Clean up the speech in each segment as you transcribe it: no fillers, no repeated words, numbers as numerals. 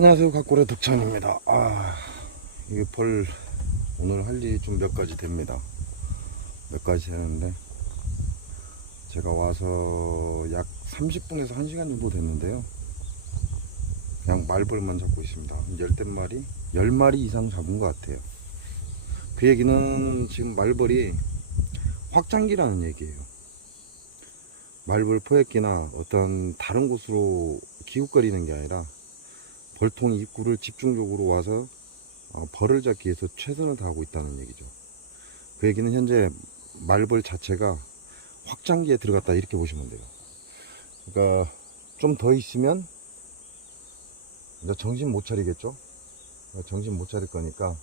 안녕하세요, 각골의 덕천입니다. 이게 오늘 할 일이 좀 몇 가지 됩니다. 몇 가지 되는데, 제가 와서 약 30분에서 1시간 정도 됐는데요. 그냥 말벌만 잡고 있습니다. 한 열댓 마리? 10마리 이상 잡은 것 같아요. 그 얘기는 지금 말벌이 확장기라는 얘기예요. 말벌 포획기나 어떤 다른 곳으로 기웃거리는 게 아니라 벌통 입구를 집중적으로 와서 벌을 잡기 위해서 최선을 다하고 있다는 얘기죠. 그 얘기는 현재 말벌 자체가 확장기에 들어갔다 이렇게 보시면 돼요. 그러니까 좀 더 있으면 이제 정신 못 차리겠죠. 정신 못 차릴 거니까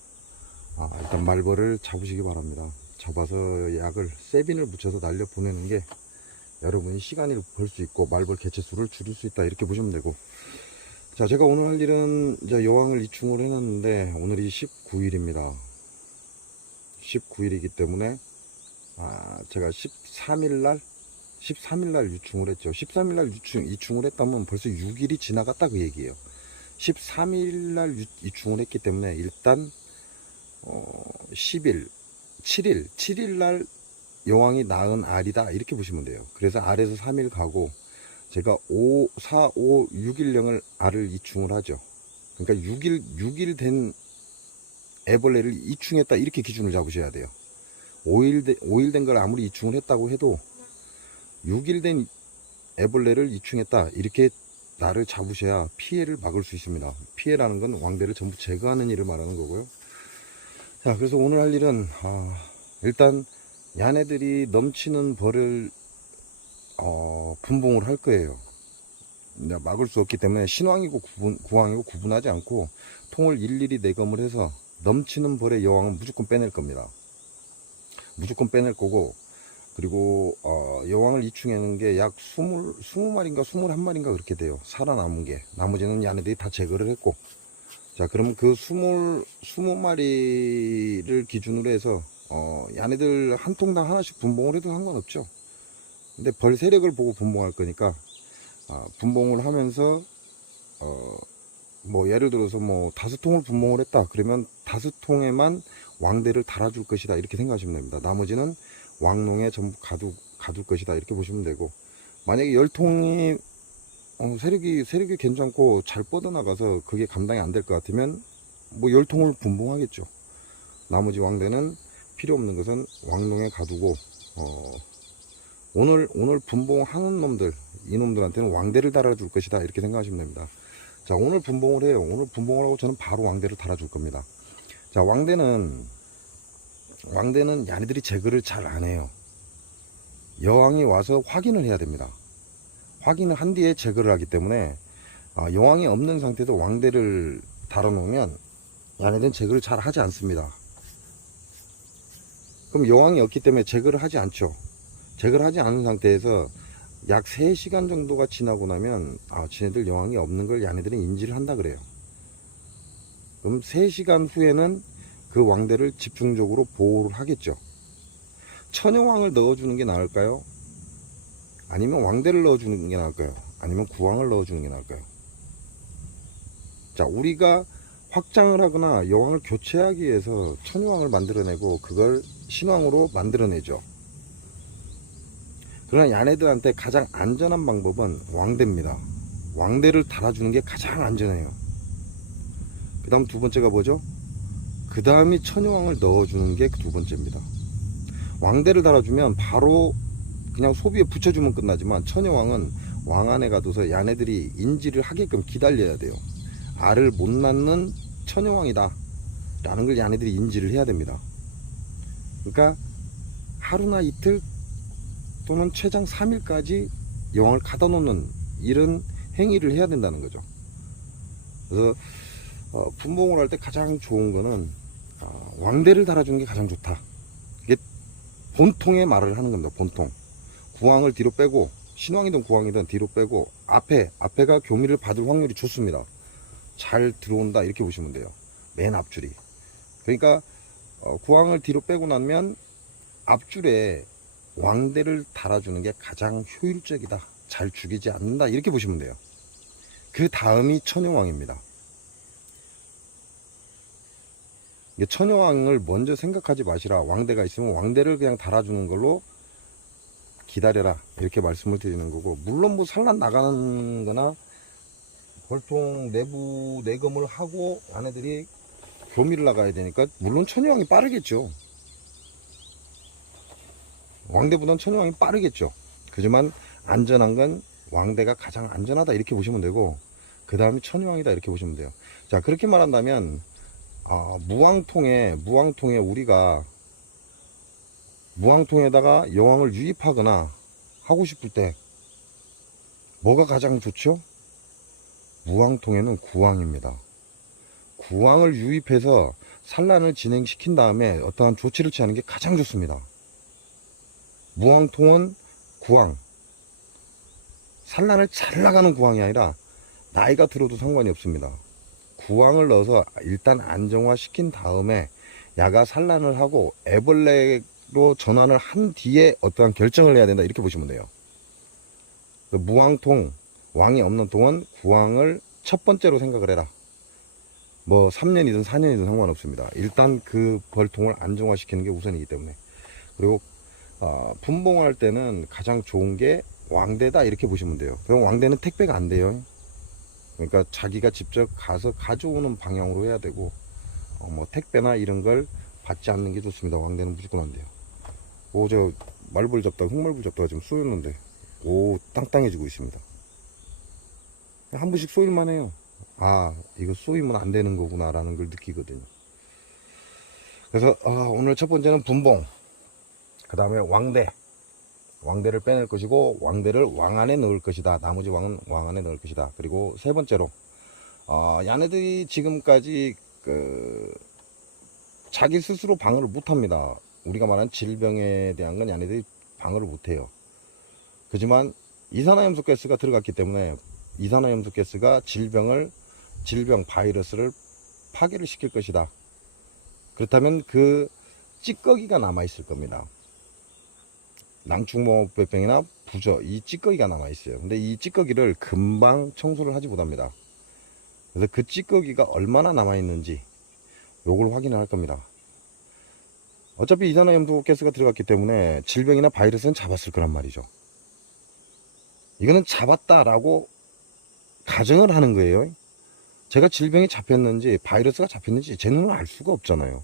일단 말벌을 잡으시기 바랍니다. 잡아서 약을 세빈을 묻혀서 날려 보내는 게 여러분이 시간을 벌 수 있고 말벌 개체수를 줄일 수 있다 이렇게 보시면 되고, 자, 제가 오늘 할 일은 이제 여왕을 이충을 해놨는데 오늘이 19일입니다. 19일이기 때문에 제가 13일날 유충을 했죠. 13일날 이충을 했다면 벌써 6일이 지나갔다 그 얘기예요. 13일날 이충을 했기 때문에 일단 10일 7일날 여왕이 낳은 알이다 이렇게 보시면 돼요. 그래서 알에서 3일 가고 제가 5, 4, 5, 6일령을 알을 이충을 하죠. 그러니까 6일 된 애벌레를 이충했다 이렇게 기준을 잡으셔야 돼요. 5일 된 걸 아무리 이충을 했다고 해도 6일 된 애벌레를 이충했다 이렇게 날을 잡으셔야 피해를 막을 수 있습니다. 피해라는 건 왕대를 전부 제거하는 일을 말하는 거고요. 자, 그래서 오늘 할 일은 일단 야네들이 넘치는 벌을 분봉을 할 거예요. 막을 수 없기 때문에 신왕이고 구왕이고 구분하지 않고 통을 일일이 내검을 해서 넘치는 벌의 여왕은 무조건 빼낼 겁니다. 무조건 빼낼 거고, 그리고 여왕을 이충하는 게 약 20마리인가 21마리인가 그렇게 돼요. 살아남은 게. 나머지는 야네들이 다 제거를 했고, 자, 그럼 그 20마리를 기준으로 해서 야네들 한 통당 하나씩 분봉을 해도 상관없죠. 근데 벌 세력을 보고 분봉할 거니까 분봉을 하면서 뭐 예를 들어서 뭐 5통을 분봉을 했다 그러면 5통에만 왕대를 달아줄 것이다 이렇게 생각하시면 됩니다. 나머지는 왕농에 전부 가둘 것이다 이렇게 보시면 되고, 만약에 10통이 세력이 괜찮고 잘 뻗어나가서 그게 감당이 안 될 것 같으면 뭐 10통을 분봉하겠죠. 나머지 왕대는 필요 없는 것은 왕농에 가두고 오늘 분봉하는 놈들, 이놈들한테는 왕대를 달아줄 것이다 이렇게 생각하시면 됩니다. 자, 오늘 분봉을 해요. 오늘 분봉을 하고 저는 바로 왕대를 달아줄 겁니다. 자, 왕대는 야네들이 제거를 잘 안 해요. 여왕이 와서 확인을 해야 됩니다. 확인을 한 뒤에 제거를 하기 때문에 여왕이 없는 상태에서 왕대를 달아놓으면 야네들은 제거를 잘 하지 않습니다. 그럼 여왕이 없기 때문에 제거를 하지 않죠. 제거를 하지 않은 상태에서 약 3시간 정도가 지나고 나면 지네들 여왕이 없는 걸 야네들은 인지를 한다 그래요. 그럼 3시간 후에는 그 왕대를 집중적으로 보호를 하겠죠. 천여왕을 넣어주는 게 나을까요? 아니면 왕대를 넣어주는 게 나을까요? 아니면 구왕을 넣어주는 게 나을까요? 자, 우리가 확장을 하거나 여왕을 교체하기 위해서 천여왕을 만들어내고 그걸 신왕으로 만들어내죠. 그러나 야네들한테 가장 안전한 방법은 왕대입니다. 왕대를 달아주는 게 가장 안전해요. 그 다음 두 번째가 뭐죠? 그 다음이 천여왕을 넣어주는 게 두 번째입니다. 왕대를 달아주면 바로 그냥 소비에 붙여주면 끝나지만 천여왕은 왕 안에 가둬서 야네들이 인지를 하게끔 기다려야 돼요. 알을 못 낳는 천여왕이다 라는 걸 야네들이 인지를 해야 됩니다. 그러니까 하루나 이틀 또는 최장 3일까지 여왕을 가다 놓는 이런 행위를 해야 된다는 거죠. 그래서 분봉을 할 때 가장 좋은 거는 왕대를 달아주는 게 가장 좋다. 이게 본통의 말을 하는 겁니다. 본통. 구왕을 뒤로 빼고, 신왕이든 구왕이든 뒤로 빼고, 앞에가 교미를 받을 확률이 좋습니다. 잘 들어온다 이렇게 보시면 돼요. 맨 앞줄이. 그러니까 구왕을 뒤로 빼고 나면 앞줄에 왕대를 달아주는 게 가장 효율적이다, 잘 죽이지 않는다 이렇게 보시면 돼요. 그 다음이 천여왕입니다. 이게 천여왕을 먼저 생각하지 마시라. 왕대가 있으면 왕대를 그냥 달아주는 걸로 기다려라, 이렇게 말씀을 드리는 거고, 물론 뭐 산란 나가는 거나 벌통 내부 내검을 하고 아내들이 교미를 나가야 되니까 물론 천여왕이 빠르겠죠. 왕대보단 천여왕이 빠르겠죠. 그지만 안전한 건 왕대가 가장 안전하다, 이렇게 보시면 되고, 그 다음이 천여왕이다, 이렇게 보시면 돼요. 자, 그렇게 말한다면 무왕통에 우리가 무왕통에다가 여왕을 유입하거나 하고 싶을 때 뭐가 가장 좋죠? 무왕통에는 구왕입니다. 구왕을 유입해서 산란을 진행시킨 다음에 어떠한 조치를 취하는 게 가장 좋습니다. 무왕통은 구왕, 산란을 잘 나가는 구왕이 아니라 나이가 들어도 상관이 없습니다. 구왕을 넣어서 일단 안정화 시킨 다음에 야가 산란을 하고 애벌레로 전환을 한 뒤에 어떠한 결정을 해야 된다, 이렇게 보시면 돼요. 무왕통, 왕이 없는 통은 구왕을 첫 번째로 생각을 해라. 뭐 3년이든 4년이든 상관없습니다. 일단 그 벌통을 안정화 시키는 게 우선이기 때문에. 그리고 분봉할 때는 가장 좋은 게 왕대다, 이렇게 보시면 돼요. 그럼 왕대는 택배가 안 돼요. 그러니까 자기가 직접 가서 가져오는 방향으로 해야 되고, 뭐 택배나 이런 걸 받지 않는 게 좋습니다. 왕대는 무조건 안 돼요. 저 말벌 잡다가 흑말벌 잡다가 좀 쏘였는데 땅땅해지고 있습니다. 한 번씩 쏘일만 해요. 이거 쏘이면 안 되는 거구나 라는 걸 느끼거든요. 그래서 오늘 첫 번째는 분봉, 그 다음에 왕대를 빼낼 것이고 왕대를 왕 안에 넣을 것이다. 나머지 왕은 왕 안에 넣을 것이다. 그리고 세 번째로 야네들이 지금까지 자기 스스로 방어를 못합니다. 우리가 말한 질병에 대한 건 야네들이 방어를 못해요. 그지만 이산화염소가스가 들어갔기 때문에 이산화염소가스가 질병 바이러스를 파괴를 시킬 것이다. 그렇다면 그 찌꺼기가 남아 있을 겁니다. 낭충목병이나 부저, 이 찌꺼기가 남아 있어요. 근데 이 찌꺼기를 금방 청소를 하지 못합니다. 그래서 그 찌꺼기가 얼마나 남아 있는지 요걸 확인을 할 겁니다. 어차피 이산화염소가스가 들어갔기 때문에 질병이나 바이러스는 잡았을 거란 말이죠. 이거는 잡았다라고 가정을 하는 거예요. 제가 질병이 잡혔는지 바이러스가 잡혔는지 제 눈으로 알 수가 없잖아요.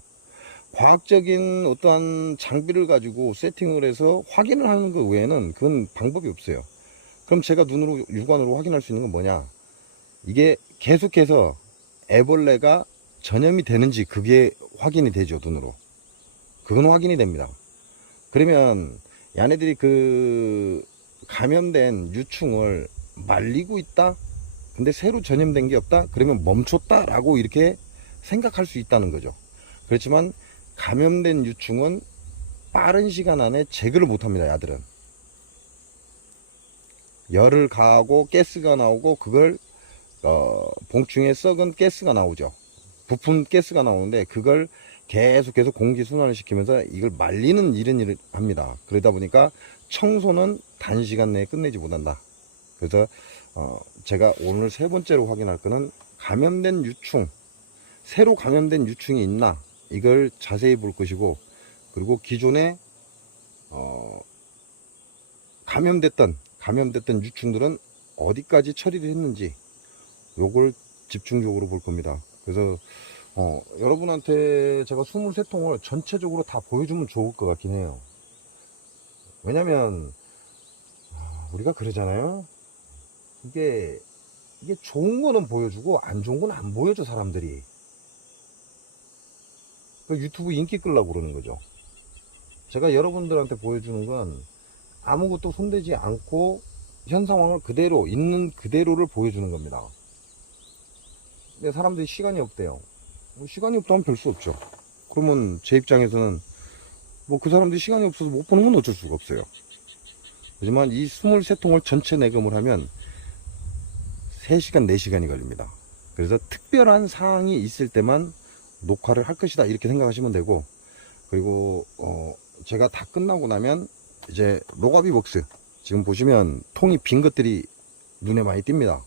과학적인 어떠한 장비를 가지고 세팅을 해서 확인을 하는 것 외에는 그건 방법이 없어요. 그럼 제가 눈으로, 육안으로 확인할 수 있는 건 뭐냐? 이게 계속해서 애벌레가 전염이 되는지 그게 확인이 되죠, 눈으로. 그건 확인이 됩니다. 그러면 얘네들이 그 감염된 유충을 말리고 있다? 근데 새로 전염된 게 없다? 그러면 멈췄다? 라고 이렇게 생각할 수 있다는 거죠. 그렇지만 감염된 유충은 빠른 시간 안에 제거를 못합니다. 야들은 열을 가하고 가스가 나오고, 그걸 봉충에 썩은 가스가 나오죠. 부품 가스가 나오는데 그걸 계속해서 공기 순환을 시키면서 이걸 말리는 일을 합니다. 그러다 보니까 청소는 단시간 내에 끝내지 못한다. 그래서 제가 오늘 세 번째로 확인할 거는 감염된 유충, 새로 감염된 유충이 있나, 이걸 자세히 볼 것이고, 그리고 기존에 감염됐던 유충들은 어디까지 처리를 했는지 요걸 집중적으로 볼 겁니다. 그래서 여러분한테 제가 23통을 전체적으로 다 보여주면 좋을 것 같긴 해요. 왜냐면 우리가 그러잖아요. 이게 좋은 거는 보여주고 안 좋은 건 안 보여줘, 사람들이. 유튜브 인기 끌려고 그러는 거죠. 제가 여러분들한테 보여주는 건 아무것도 손대지 않고 현 상황을 그대로, 있는 그대로를 보여주는 겁니다. 근데 사람들이 시간이 없대요. 시간이 없다면 별 수 없죠. 그러면 제 입장에서는 뭐 그 사람들이 시간이 없어서 못 보는 건 어쩔 수가 없어요. 하지만 이 23통을 전체 내검을 하면 3시간, 4시간이 걸립니다. 그래서 특별한 사항이 있을 때만 녹화를 할 것이다, 이렇게 생각하시면 되고, 그리고 제가 다 끝나고 나면 이제 로가비 복스, 지금 보시면 통이 빈 것들이 눈에 많이 띕니다.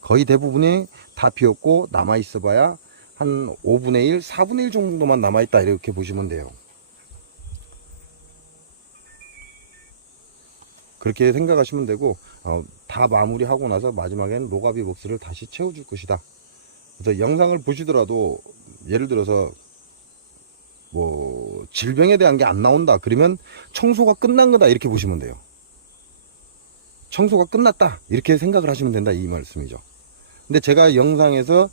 거의 대부분이 다 비었고 남아 있어 봐야 한 5분의 1, 4분의 1 정도만 남아있다 이렇게 보시면 돼요. 그렇게 생각하시면 되고 다 마무리하고 나서 마지막엔 로가비 복스를 다시 채워줄 것이다. 그래서 영상을 보시더라도 예를 들어서 뭐 질병에 대한 게 안 나온다 그러면 청소가 끝난 거다 이렇게 보시면 돼요. 청소가 끝났다 이렇게 생각을 하시면 된다 이 말씀이죠. 근데 제가 영상에서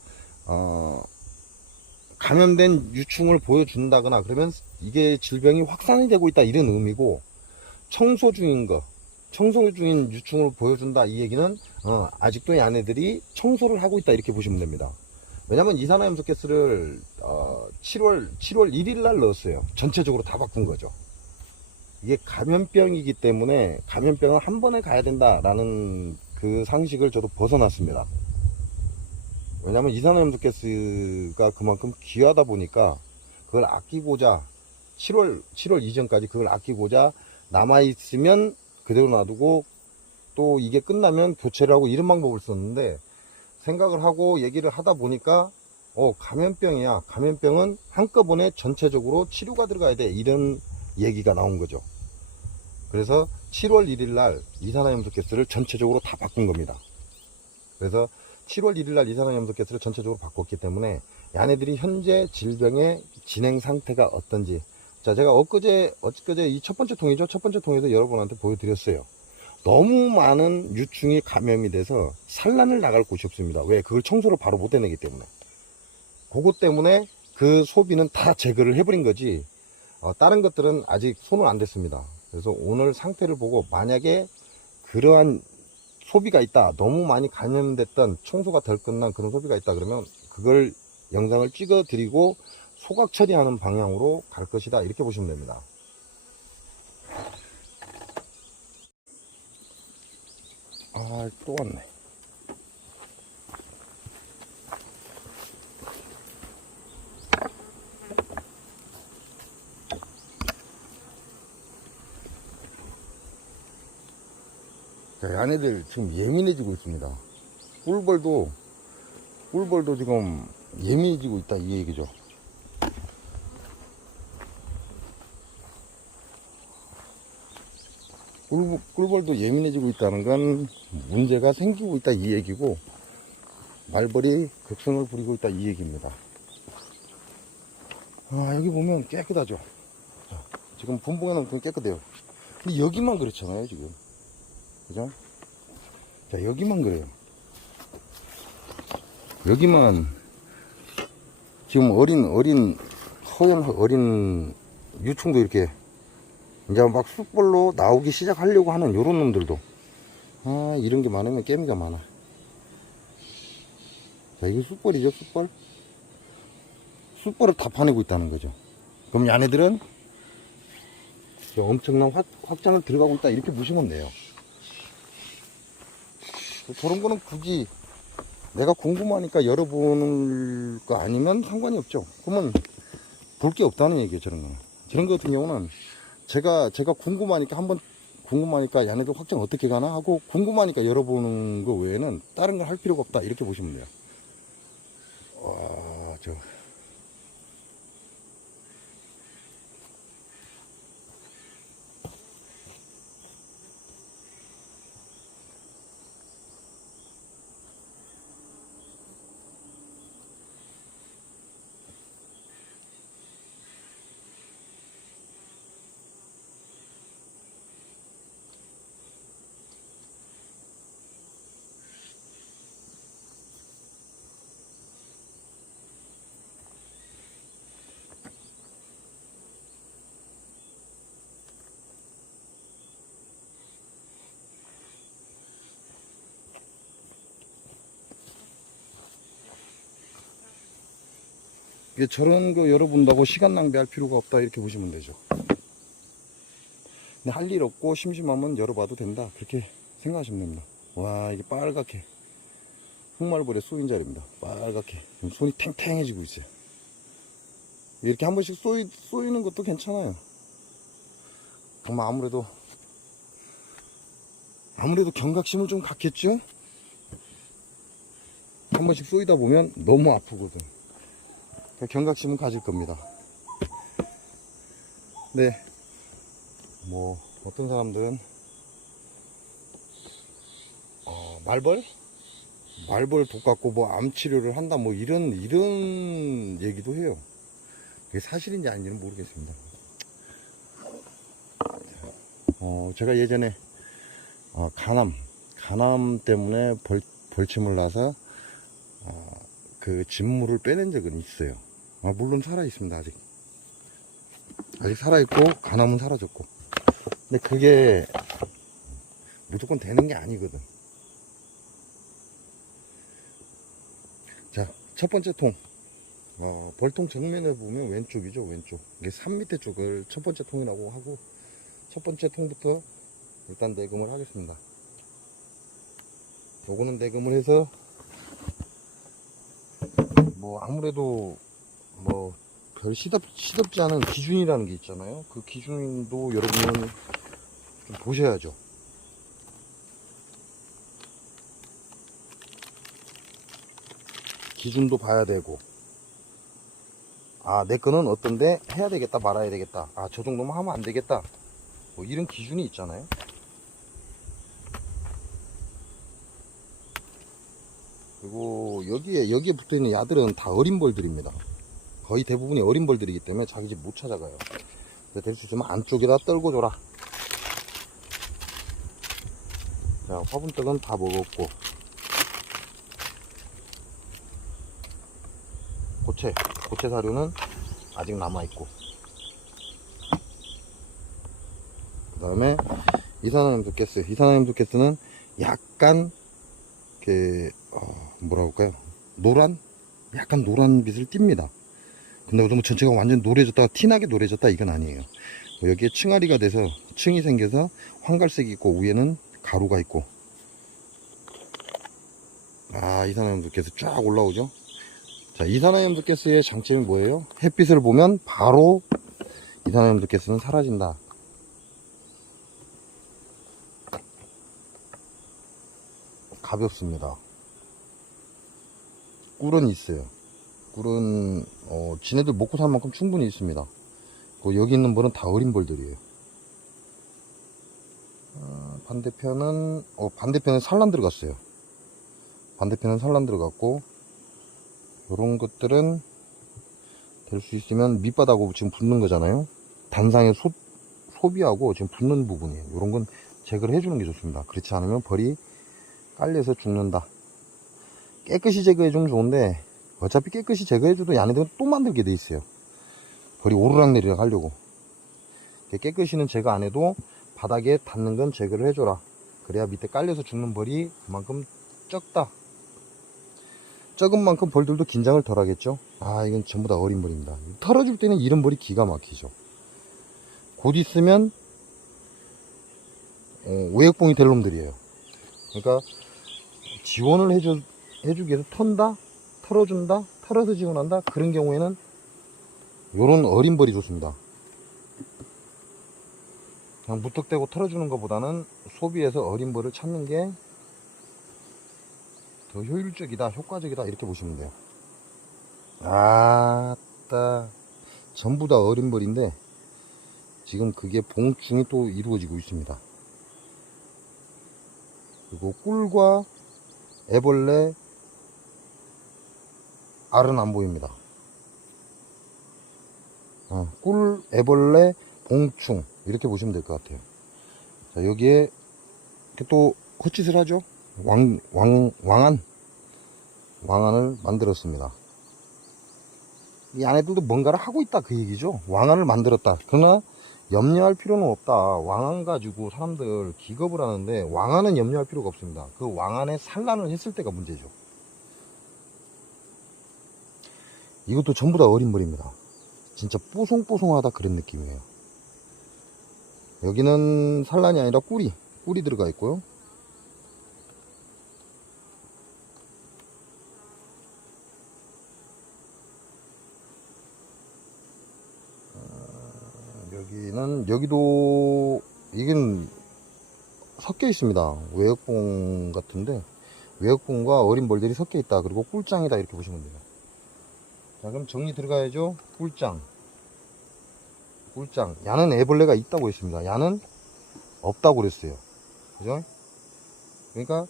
감염된 유충을 보여준다거나 그러면 이게 질병이 확산이 되고 있다 이런 의미고, 청소 중인 유충을 보여준다 이 얘기는 아직도 얘네들이 청소를 하고 있다 이렇게 보시면 됩니다. 왜냐면 이산화염소가스를 7월 1일 날 넣었어요. 전체적으로 다 바꾼 거죠. 이게 감염병이기 때문에 감염병은 한 번에 가야 된다라는 그 상식을 저도 벗어났습니다. 왜냐면 이산화염소가스가 그만큼 귀하다 보니까 그걸 아끼고자 7월 이전까지 그걸 아끼고자 남아있으면 그대로 놔두고 또 이게 끝나면 교체를 하고 이런 방법을 썼는데, 생각을 하고 얘기를 하다 보니까 감염병이야. 감염병은 한꺼번에 전체적으로 치료가 들어가야 돼. 이런 얘기가 나온 거죠. 그래서 7월 1일 날 이산화염소가스를 전체적으로 다 바꾼 겁니다. 그래서 7월 1일 날 이산화염소가스를 전체적으로 바꿨기 때문에 얘네들이 현재 질병의 진행 상태가 어떤지, 자, 제가 엊그제 이 첫 번째 통이죠. 첫 번째 통에서 여러분한테 보여드렸어요. 너무 많은 유충이 감염이 돼서 산란을 나갈 곳이 없습니다. 왜? 그걸 청소를 바로 못 해내기 때문에. 그것 때문에 그 소비는 다 제거를 해버린 거지, 다른 것들은 아직 손은 안 댔습니다. 그래서 오늘 상태를 보고 만약에 그러한 소비가 있다, 너무 많이 감염됐던 청소가 덜 끝난 그런 소비가 있다 그러면 그걸 영상을 찍어 드리고 소각 처리하는 방향으로 갈 것이다 이렇게 보시면 됩니다. 또 왔네. 자, 얘네들 지금 예민해지고 있습니다. 꿀벌도 지금 예민해지고 있다 이 얘기죠. 꿀벌도 예민해지고 있다는 건 문제가 생기고 있다 이 얘기고, 말벌이 극성을 부리고 있다 이 얘기입니다. 여기 보면 깨끗하죠. 자, 지금 분봉해놓은 깨끗해요. 근데 여기만 그렇잖아요 지금. 그죠? 자, 여기만 그래요. 여기만 지금 허연 어린 유충도 이렇게 이제 막 숯벌로 나오기 시작하려고 하는 요런 놈들도, 이런 게 많으면 깨미가 많아. 자, 이게 숯벌이죠. 숯벌을 다 파내고 있다는 거죠. 그럼 얘네들은 엄청난 확장을 들어가고 있다 이렇게 보시면 돼요. 저런 거는 굳이 내가 궁금하니까 열어보는 거 아니면 상관이 없죠. 그러면 볼 게 없다는 얘기예요. 저런 거 같은 경우는 제가 궁금하니까 얘네들 확장 어떻게 가나 하고 궁금하니까 열어보는 거 외에는 다른 걸 할 필요가 없다 이렇게 보시면 돼요. 이게 저런 거 열어본다고 시간 낭비할 필요가 없다 이렇게 보시면 되죠. 근데 할 일 없고 심심하면 열어봐도 된다 그렇게 생각하시면 됩니다. 와, 이게 빨갛게 흑말벌의 쏘인 자리입니다. 빨갛게 손이 탱탱해지고 있어요. 이렇게 한 번씩 쏘이는 것도 괜찮아요. 정말 아무래도 경각심을 좀 갖겠죠. 한 번씩 쏘이다 보면 너무 아프거든. 경각심은 가질 겁니다. 네, 뭐 어떤 사람들은 말벌 독 갖고 뭐 암 치료를 한다 뭐 이런 얘기도 해요. 그게 사실인지 아닌지는 모르겠습니다. 제가 예전에 간암 때문에 벌침을 나서 그 진물을 빼낸 적은 있어요. 물론 살아 있습니다. 아직 살아 있고 간암은 사라졌고. 근데 그게 무조건 되는 게 아니거든. 자, 첫 번째 통. 벌통 정면에 보면 왼쪽이죠, 왼쪽. 이게 산 밑에 쪽을 첫 번째 통이라고 하고, 첫 번째 통부터 일단 내금을 하겠습니다. 요거는 내금을 해서, 뭐, 아무래도, 뭐, 별 시덥지 않은 기준이라는 게 있잖아요. 그 기준도 여러분은 좀 보셔야죠. 기준도 봐야 되고, 내 거는 어떤데 해야 되겠다 말아야 되겠다, 저 정도만 하면 안 되겠다, 뭐 이런 기준이 있잖아요. 그리고 여기에 붙어있는 야들은 다 어린 벌들입니다. 거의 대부분이 어린 벌들이기 때문에 자기 집 못 찾아가요. 될 수 있으면 안쪽에다 떨고 줘라. 자, 화분떡은 다 먹었고, 고체 사료는 아직 남아있고, 그 다음에 이산화염수 가스는 약간 뭐라 할까요, 약간 노란빛을 띱니다. 근데 뭐 전체가 완전 노래졌다가 티나게 노래졌다 이건 아니에요. 여기에 층아리가 돼서 층이 생겨서 황갈색이 있고 위에는 가루가 있고, 이산화염수 가스 쫙 올라오죠. 자, 이산화염수 가스의 장점이 뭐예요? 햇빛을 보면 바로 이산화염수 가스는 사라진다. 가볍습니다. 꿀은 있어요. 꿀은 지네들 먹고 살 만큼 충분히 있습니다. 여기 있는 벌은 다 어린 벌들이에요. 반대편은 산란 들어갔어요. 반대편은 산란 들어갔고, 요런 것들은 될 수 있으면 밑바닥하고 지금 붙는 거잖아요. 단상에 소비하고 지금 붙는 부분이에요. 요런 건 제거를 해주는 게 좋습니다. 그렇지 않으면 벌이 깔려서 죽는다. 깨끗이 제거해주면 좋은데, 어차피 깨끗이 제거해줘도 얘네들은 또 만들게 돼 있어요. 벌이 오르락 내리락 하려고. 깨끗이는 제거 안 해도 바닥에 닿는 건 제거를 해줘라. 그래야 밑에 깔려서 죽는 벌이 그만큼 적다. 적은 만큼 벌들도 긴장을 덜 하겠죠. 이건 전부 다 어린 벌입니다. 털어줄 때는 이런 벌이 기가 막히죠. 곧 있으면 외역봉이 될 놈들이에요. 그러니까 지원을 해주기 위해서 털어준다, 털어서 지원한다, 그런 경우에는 요런 어린 벌이 좋습니다. 그냥 무턱대고 털어주는 것보다는 소비해서 어린 벌을 찾는 게 더 효율적이다, 효과적이다, 이렇게 보시면 돼요. 전부 다 어린 벌인데 지금 그게 봉충이 또 이루어지고 있습니다. 그리고 꿀과 애벌레 알은 안 보입니다. 꿀, 애벌레, 봉충 이렇게 보시면 될 것 같아요. 자, 여기에 또 헛짓을 하죠. 왕안을 만들었습니다. 이 안에들도 뭔가를 하고 있다 그 얘기죠. 왕안을 만들었다. 그러나 염려할 필요는 없다. 왕안 가지고 사람들 기겁을 하는데, 왕안은 염려할 필요가 없습니다. 그 왕안에 산란을 했을 때가 문제죠. 이것도 전부 다 어린 벌입니다. 진짜 뽀송뽀송하다 그런 느낌이에요. 여기는 산란이 아니라 꿀이 들어가 있고요. 여기도 이건 섞여 있습니다. 외역봉 같은데 외역봉과 어린 벌들이 섞여 있다. 그리고 꿀장이다, 이렇게 보시면 돼요. 자, 그럼 정리 들어가야죠. 꿀장. 꿀장. 야는 애벌레가 있다고 했습니다. 야는 없다고 그랬어요. 그죠? 그러니까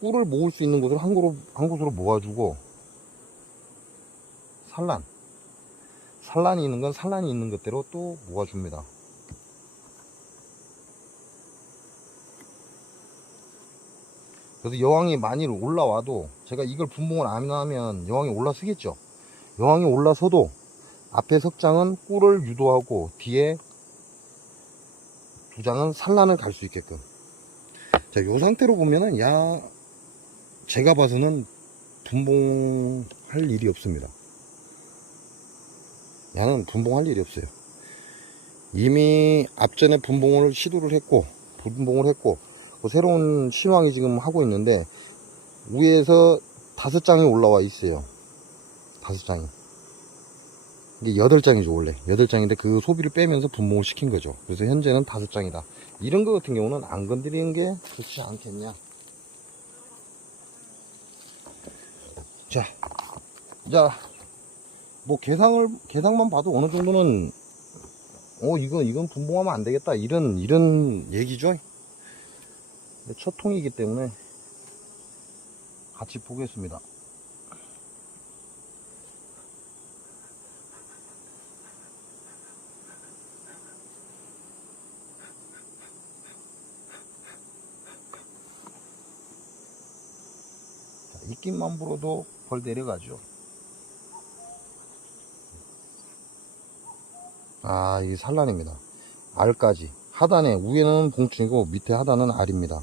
꿀을 모을 수 있는 곳을 한 곳으로 모아주고, 산란이 있는 건 산란이 있는 것대로 또 모아줍니다. 그래서 여왕이 많이 올라와도 제가 이걸 분봉을 안 하면 여왕이 올라서겠죠. 여왕이 올라서도 앞에 석장은 꿀을 유도하고 뒤에 두 장은 산란을 갈 수 있게끔. 자, 요 상태로 보면은 제가 봐서는 분봉할 일이 없습니다. 야는 분봉할 일이 없어요. 이미 앞전에 분봉을 했고 새로운 신왕이 지금 하고 있는데 위에서 5장이 올라와 있어요. 5장이. 이게 8장이죠, 원래. 8장인데 그 소비를 빼면서 분봉을 시킨 거죠. 그래서 현재는 5장이다. 이런 거 같은 경우는 안 건드리는 게 좋지 않겠냐. 자, 뭐 개상만 봐도 어느 정도는 이건 분봉하면 안 되겠다. 이런 얘기죠. 첫 통이기 때문에 같이 보겠습니다. 자, 입김만 불어도 벌 내려가죠. 이게 산란입니다. 알까지. 하단에, 위에는 봉충이고 밑에 하단은 알입니다.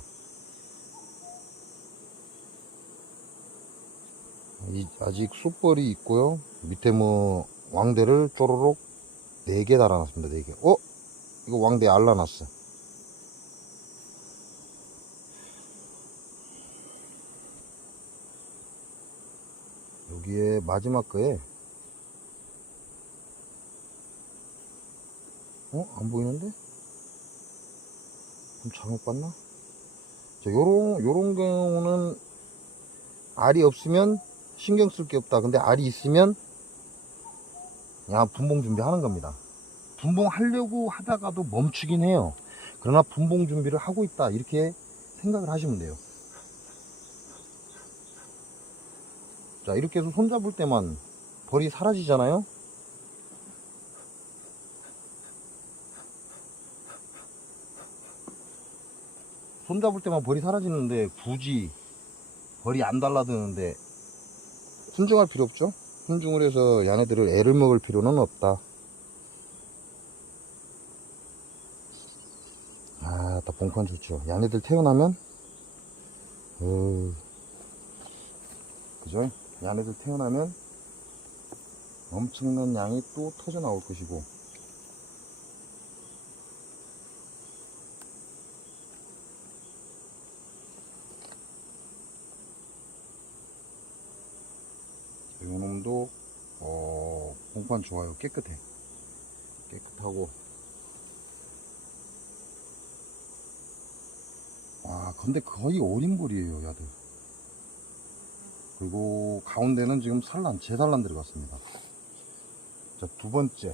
아직 쑥벌이 있고요. 밑에 뭐 왕대를 쪼로록 4개 달아놨습니다. 4개. 이거 왕대 알라놨어. 여기에 마지막 거에 안 보이는데? 좀 잘못 봤나? 자, 요런 경우는 알이 없으면 신경 쓸 게 없다. 근데 알이 있으면 분봉 준비하는 겁니다. 분봉하려고 하다가도 멈추긴 해요. 그러나 분봉 준비를 하고 있다. 이렇게 생각을 하시면 돼요. 자, 이렇게 해서 손잡을 때만 벌이 사라지잖아요. 손잡을 때만 벌이 사라지는데 굳이 벌이 안 달라드는데 순종할 필요 없죠. 순종을 해서 얘네들을 애를 먹을 필요는 없다. 다 봉판 좋죠. 얘네들 태어나면 그죠? 얘네들 태어나면 엄청난 양이 또 터져 나올 것이고, 요놈도 봉판 좋아요. 깨끗하고. 근데 거의 어린벌이에요, 야들. 그리고 가운데는 지금 재산란 들어갔습니다. 자, 두 번째.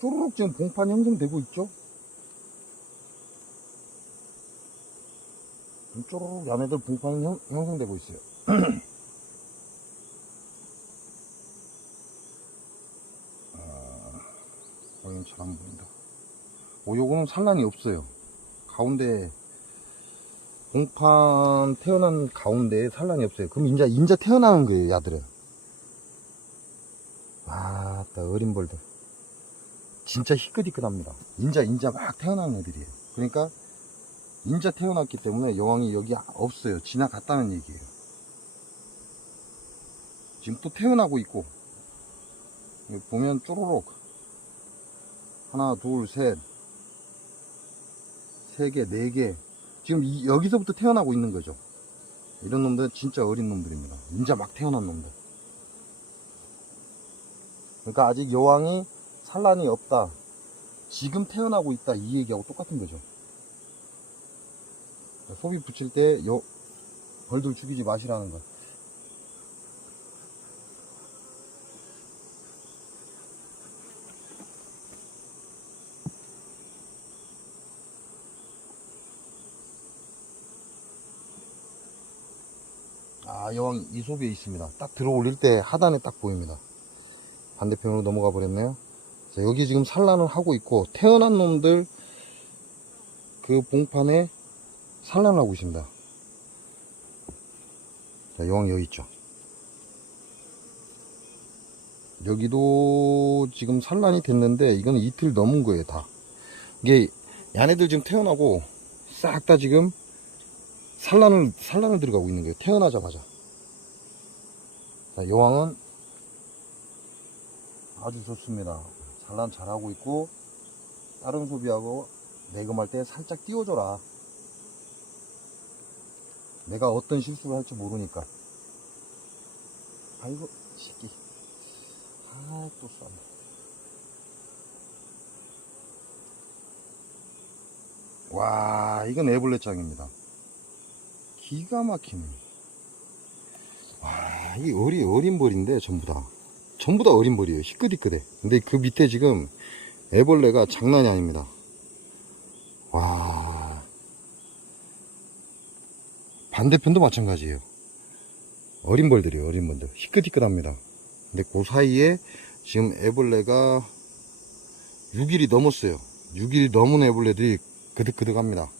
쪼르륵 지금 봉판이 형성되고 있죠? 쪼르륵 야네들 봉판이 형성되고 있어요. 이건 잘 안 보인다. 요거는 산란이 없어요. 가운데 봉판 태어난 가운데에 산란이 없어요. 그럼 인자 태어나는 거예요, 야들은. 어린 벌들 진짜 희끗희끗합니다. 인자 막 태어나는 애들이에요. 그러니까 인자 태어났기 때문에 여왕이 여기 없어요. 지나갔다는 얘기예요. 지금 또 태어나고 있고, 여기 보면 쪼로록 하나, 둘, 셋, 3개, 4개. 지금 여기서부터 태어나고 있는 거죠. 이런 놈들은 진짜 어린 놈들입니다. 인자 막 태어난 놈들. 그러니까 아직 여왕이 산란이 없다, 지금 태어나고 있다, 이 얘기하고 똑같은 거죠. 소비 붙일 때 벌들 죽이지 마시라는 거. 여왕 이 소비에 있습니다. 딱 들어 올릴 때 하단에 딱 보입니다. 반대편으로 넘어가 버렸네요. 자, 여기 지금 산란을 하고 있고, 태어난 놈들 그 봉판에 산란을 하고 있습니다. 자, 여왕 여기 있죠. 여기도 지금 산란이 됐는데, 이거는 이틀 넘은 거예요, 다. 이게 얘네들 지금 태어나고 싹 다 지금 산란을 들어가고 있는 거예요. 태어나자마자. 자, 여왕은 아주 좋습니다. 산란 잘하고 있고, 다른 소비하고 내금할 때 살짝 띄워줘라. 내가 어떤 실수를 할지 모르니까. 아이고 새끼. 또 싸네. 와, 이건 애벌레장입니다. 기가 막히네. 와, 이게 어린 벌인데 전부 다 어린 벌이에요. 희끗희끗해. 근데 그 밑에 지금 애벌레가 장난이 아닙니다. 와, 반대편도 마찬가지예요. 어린 벌들이에요. 어린 벌들 희끗희끗합니다. 근데 그 사이에 지금 애벌레가 6일이 넘었어요. 6일이 넘은 애벌레들이 그득그득합니다.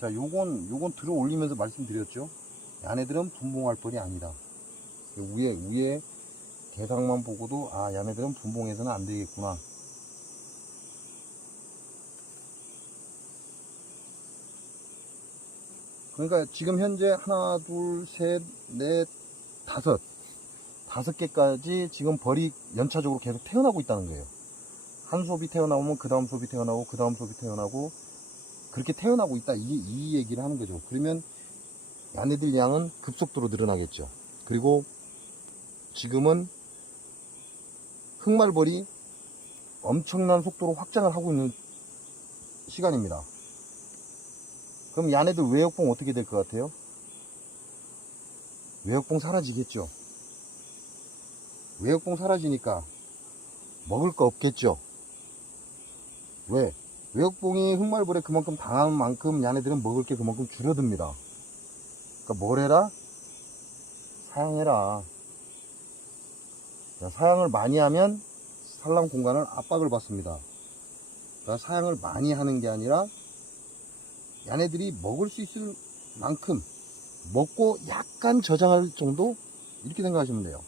자, 요건 들어 올리면서 말씀드렸죠. 얘네들은 분봉할 뻘이 아니다. 위에 대상만 보고도 얘네들은 분봉해서는 안 되겠구나. 그러니까 지금 현재 하나, 둘, 셋, 넷, 다섯 개까지 지금 벌이 연차적으로 계속 태어나고 있다는 거예요. 한 소비 태어나오면 그 다음 소비 태어나고, 그 다음 소비 태어나고, 그렇게 태어나고 있다, 이 얘기를 하는 거죠. 그러면 얘네들 양은 급속도로 늘어나겠죠. 그리고 지금은 흑말벌이 엄청난 속도로 확장을 하고 있는 시간입니다. 그럼 얘네들 외역봉 어떻게 될 것 같아요? 외역봉 사라지겠죠. 외역봉 사라지니까 먹을 거 없겠죠. 왜? 외역봉이 흑말벌에 그만큼 당한 만큼 얘네들은 먹을 게 그만큼 줄어듭니다. 그러니까 뭘 해라? 사양해라. 사양을 많이 하면 산란 공간을 압박을 받습니다. 그러니까 사양을 많이 하는 게 아니라 얘네들이 먹을 수 있을 만큼 먹고 약간 저장할 정도? 이렇게 생각하시면 돼요.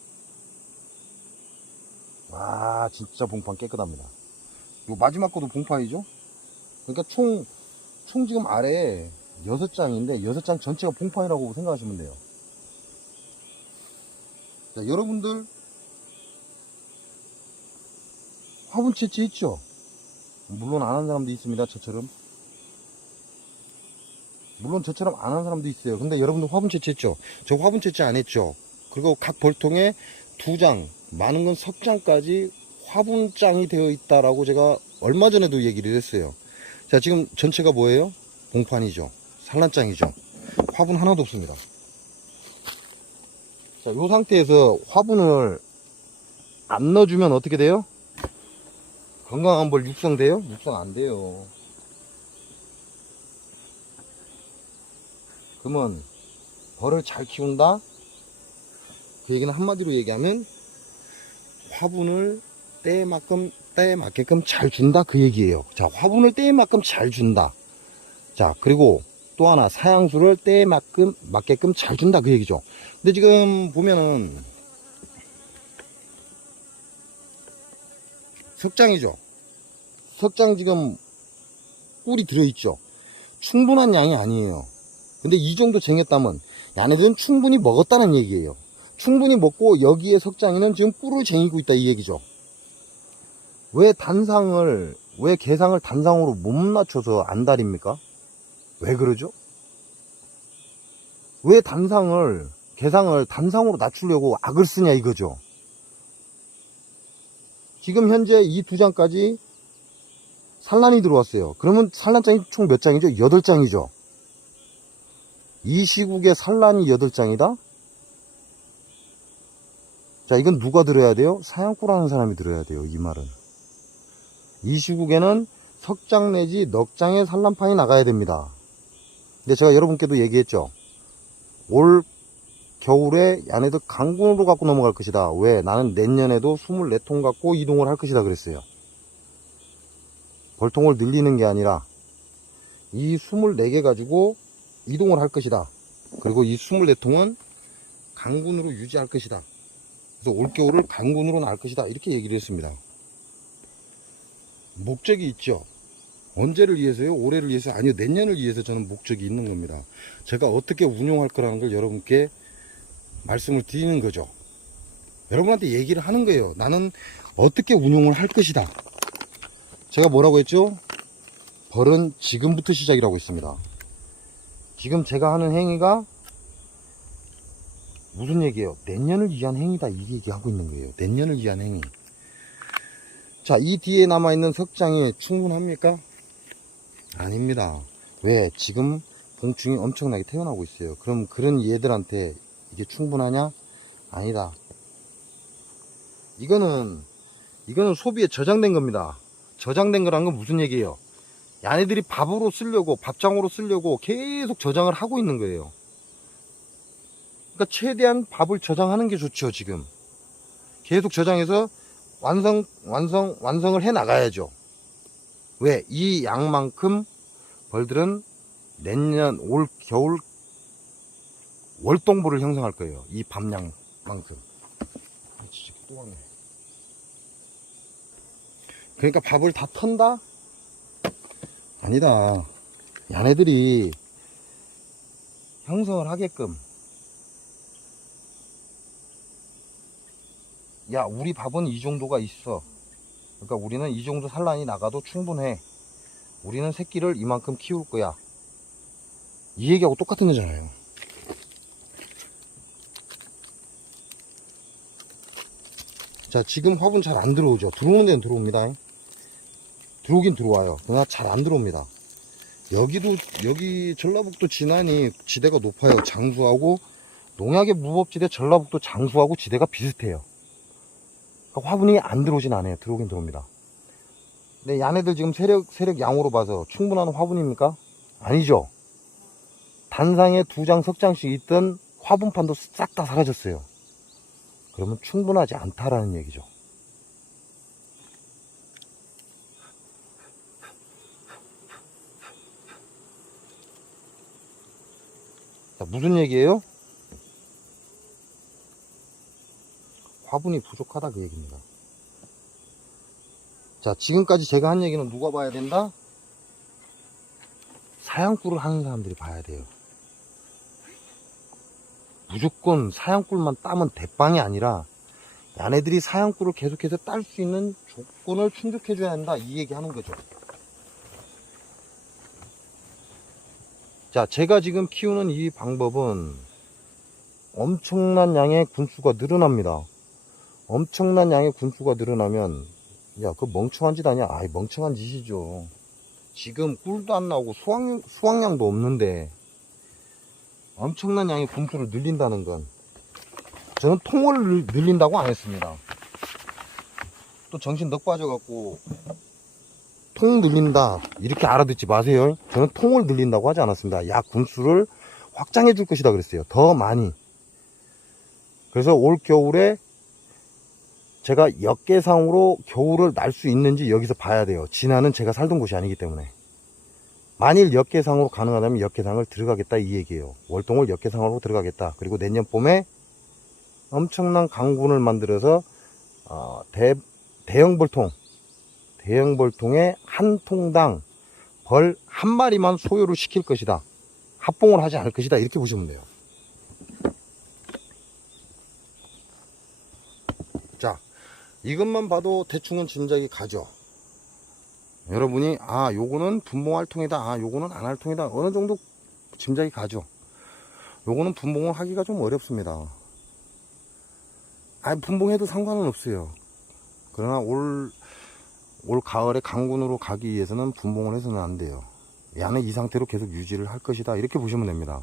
와, 진짜 봉판 깨끗합니다. 요 마지막 거도 봉판이죠? 그러니까 총 지금 아래에 6장인데 6장 전체가 봉판이라고 생각하시면 돼요. 자, 여러분들 화분 채취 있죠? 물론 안 한 사람도 있습니다. 저처럼. 물론 저처럼 안 한 사람도 있어요. 근데 여러분들 화분 채취했죠? 저 화분 채취 안 했죠? 그리고 각 벌통에 2장, 많은 건 석장까지 화분장이 되어 있다라고 제가 얼마 전에도 얘기를 했어요. 자, 지금 전체가 뭐예요? 봉판이죠. 산란장이죠. 화분 하나도 없습니다. 자, 이 상태에서 화분을 안 넣어주면 어떻게 돼요? 건강한 벌 육성돼요? 육성 안 돼요. 그러면 벌을 잘 키운다? 그 얘기는 한마디로 얘기하면 화분을 때에 맞게끔 잘 준다, 그 얘기예요. 자, 화분을 때에 맞게끔 잘 준다. 자, 그리고 또 하나, 사양수를 때에 맞게끔 잘 준다, 그 얘기죠. 근데 지금 보면은 석장이죠. 석장 지금 꿀이 들어있죠. 충분한 양이 아니에요. 근데 이 정도 쟁였다면 얘네들은 충분히 먹었다는 얘기예요. 충분히 먹고 여기에 석장이는 지금 꿀을 쟁이고 있다, 이 얘기죠. 왜 개상을 단상으로 못 낮춰서 안 다립니까? 왜 그러죠? 왜 개상을 단상으로 낮추려고 악을 쓰냐, 이거죠. 지금 현재 이 2장까지 산란이 들어왔어요. 그러면 산란장이 총 몇 장이죠? 8장이죠. 이 시국에 산란이 8장이다? 자, 이건 누가 들어야 돼요? 사양꾼하는 사람이 들어야 돼요. 이 말은. 이 시국에는 석장 내지 넉 장의 산란판이 나가야 됩니다. 근데 제가 여러분께도 얘기했죠. 올 겨울에 야네들 강군으로 갖고 넘어갈 것이다. 왜? 나는 내년에도 24통 갖고 이동을 할 것이다 그랬어요. 벌통을 늘리는 게 아니라 이 24개 가지고 이동을 할 것이다. 그리고 이 24통은 강군으로 유지할 것이다. 그래서 올겨울을 강군으로 날 것이다. 이렇게 얘기를 했습니다. 목적이 있죠. 언제를 위해서요? 올해를 위해서? 아니요, 내년을 위해서 저는 목적이 있는 겁니다. 제가 어떻게 운용할 거라는 걸 여러분께 말씀을 드리는 거죠. 여러분한테 얘기를 하는 거예요. 나는 어떻게 운용을 할 것이다. 제가 뭐라고 했죠? 벌은 지금부터 시작이라고 했습니다. 지금 제가 하는 행위가 무슨 얘기예요? 내년을 위한 행위다. 이 얘기하고 있는 거예요. 내년을 위한 행위. 자, 이 뒤에 남아있는 석장이 충분합니까? 아닙니다. 왜? 지금 봉충이 엄청나게 태어나고 있어요. 그럼 그런 얘들한테 이게 충분하냐? 아니다. 이거는 소비에 저장된 겁니다. 저장된 거란 건 무슨 얘기예요? 야네들이 밥으로 쓰려고, 밥장으로 쓰려고 계속 저장을 하고 있는 거예요. 그러니까 최대한 밥을 저장하는 게 좋죠, 지금. 계속 저장해서 완성을 해 나가야죠. 왜? 이 양만큼 벌들은 내년 올 겨울 월동부를 형성할 거예요. 이 밥량만큼. 진짜 또 하네. 그러니까 밥을 다 턴다? 아니다. 야네들이 형성을 하게끔, 야, 우리 밥은 이 정도가 있어. 그러니까 우리는 이 정도 산란이 나가도 충분해. 우리는 새끼를 이만큼 키울 거야. 이 얘기하고 똑같은 거잖아요. 자, 지금 화분 잘 안 들어오죠. 들어오는 데는 들어옵니다. 들어오긴 들어와요. 그러나 잘 안 들어옵니다. 여기 전라북도 진안이 지대가 높아요. 장수하고 농약의 무법지대 전라북도 장수하고 지대가 비슷해요. 그러니까 화분이 안 들어오진 않아요. 들어오긴 들어옵니다. 근데 야네들 지금 세력 양으로 봐서 충분한 화분입니까? 아니죠. 단상에 2장 석장씩 있던 화분판도 싹 다 사라졌어요. 그러면 충분하지 않다라는 얘기죠. 자, 무슨 얘기예요? 화분이 부족하다 그 얘기입니다. 자, 지금까지 제가 한 얘기는 누가 봐야 된다? 사양꾼을 하는 사람들이 봐야 돼요. 무조건 사양꾼만 따면 대빵이 아니라 야네들이 사양꾼을 계속해서 딸 수 있는 조건을 충족해 줘야 한다, 이 얘기 하는 거죠. 자, 제가 지금 키우는 이 방법은 엄청난 양의 군수가 늘어납니다. 엄청난 양의 군수가 늘어나면, 야, 그 멍청한 짓 아니야? 아이, 멍청한 짓이죠. 지금 꿀도 안 나오고 수확량도 없는데 엄청난 양의 군수를 늘린다는 건, 저는 통을 늘린다고 안 했습니다. 또 정신 넉 빠져갖고 통 늘린다 이렇게 알아듣지 마세요. 저는 통을 늘린다고 하지 않았습니다. 약 군수를 확장해 줄 것이다 그랬어요. 더 많이. 그래서 올 겨울에 제가 역계상으로 겨울을 날 수 있는지 여기서 봐야 돼요. 진안은 제가 살던 곳이 아니기 때문에. 만일 역계상으로 가능하다면 역계상을 들어가겠다 이 얘기예요. 월동을 역계상으로 들어가겠다. 그리고 내년 봄에 엄청난 강군을 만들어서 대형 벌통에 한 통당 벌 한 마리만 소요를 시킬 것이다. 합봉을 하지 않을 것이다. 이렇게 보시면 돼요. 자, 이것만 봐도 대충은 짐작이 가죠. 여러분이 요거는 분봉할 통이다, 요거는 안 할 통이다, 어느 정도 짐작이 가죠. 요거는 분봉을 하기가 좀 어렵습니다. 분봉해도 상관은 없어요. 그러나 올 가을에 강군으로 가기 위해서는 분봉을 해서는 안 돼요. 야는 이 상태로 계속 유지를 할 것이다, 이렇게 보시면 됩니다.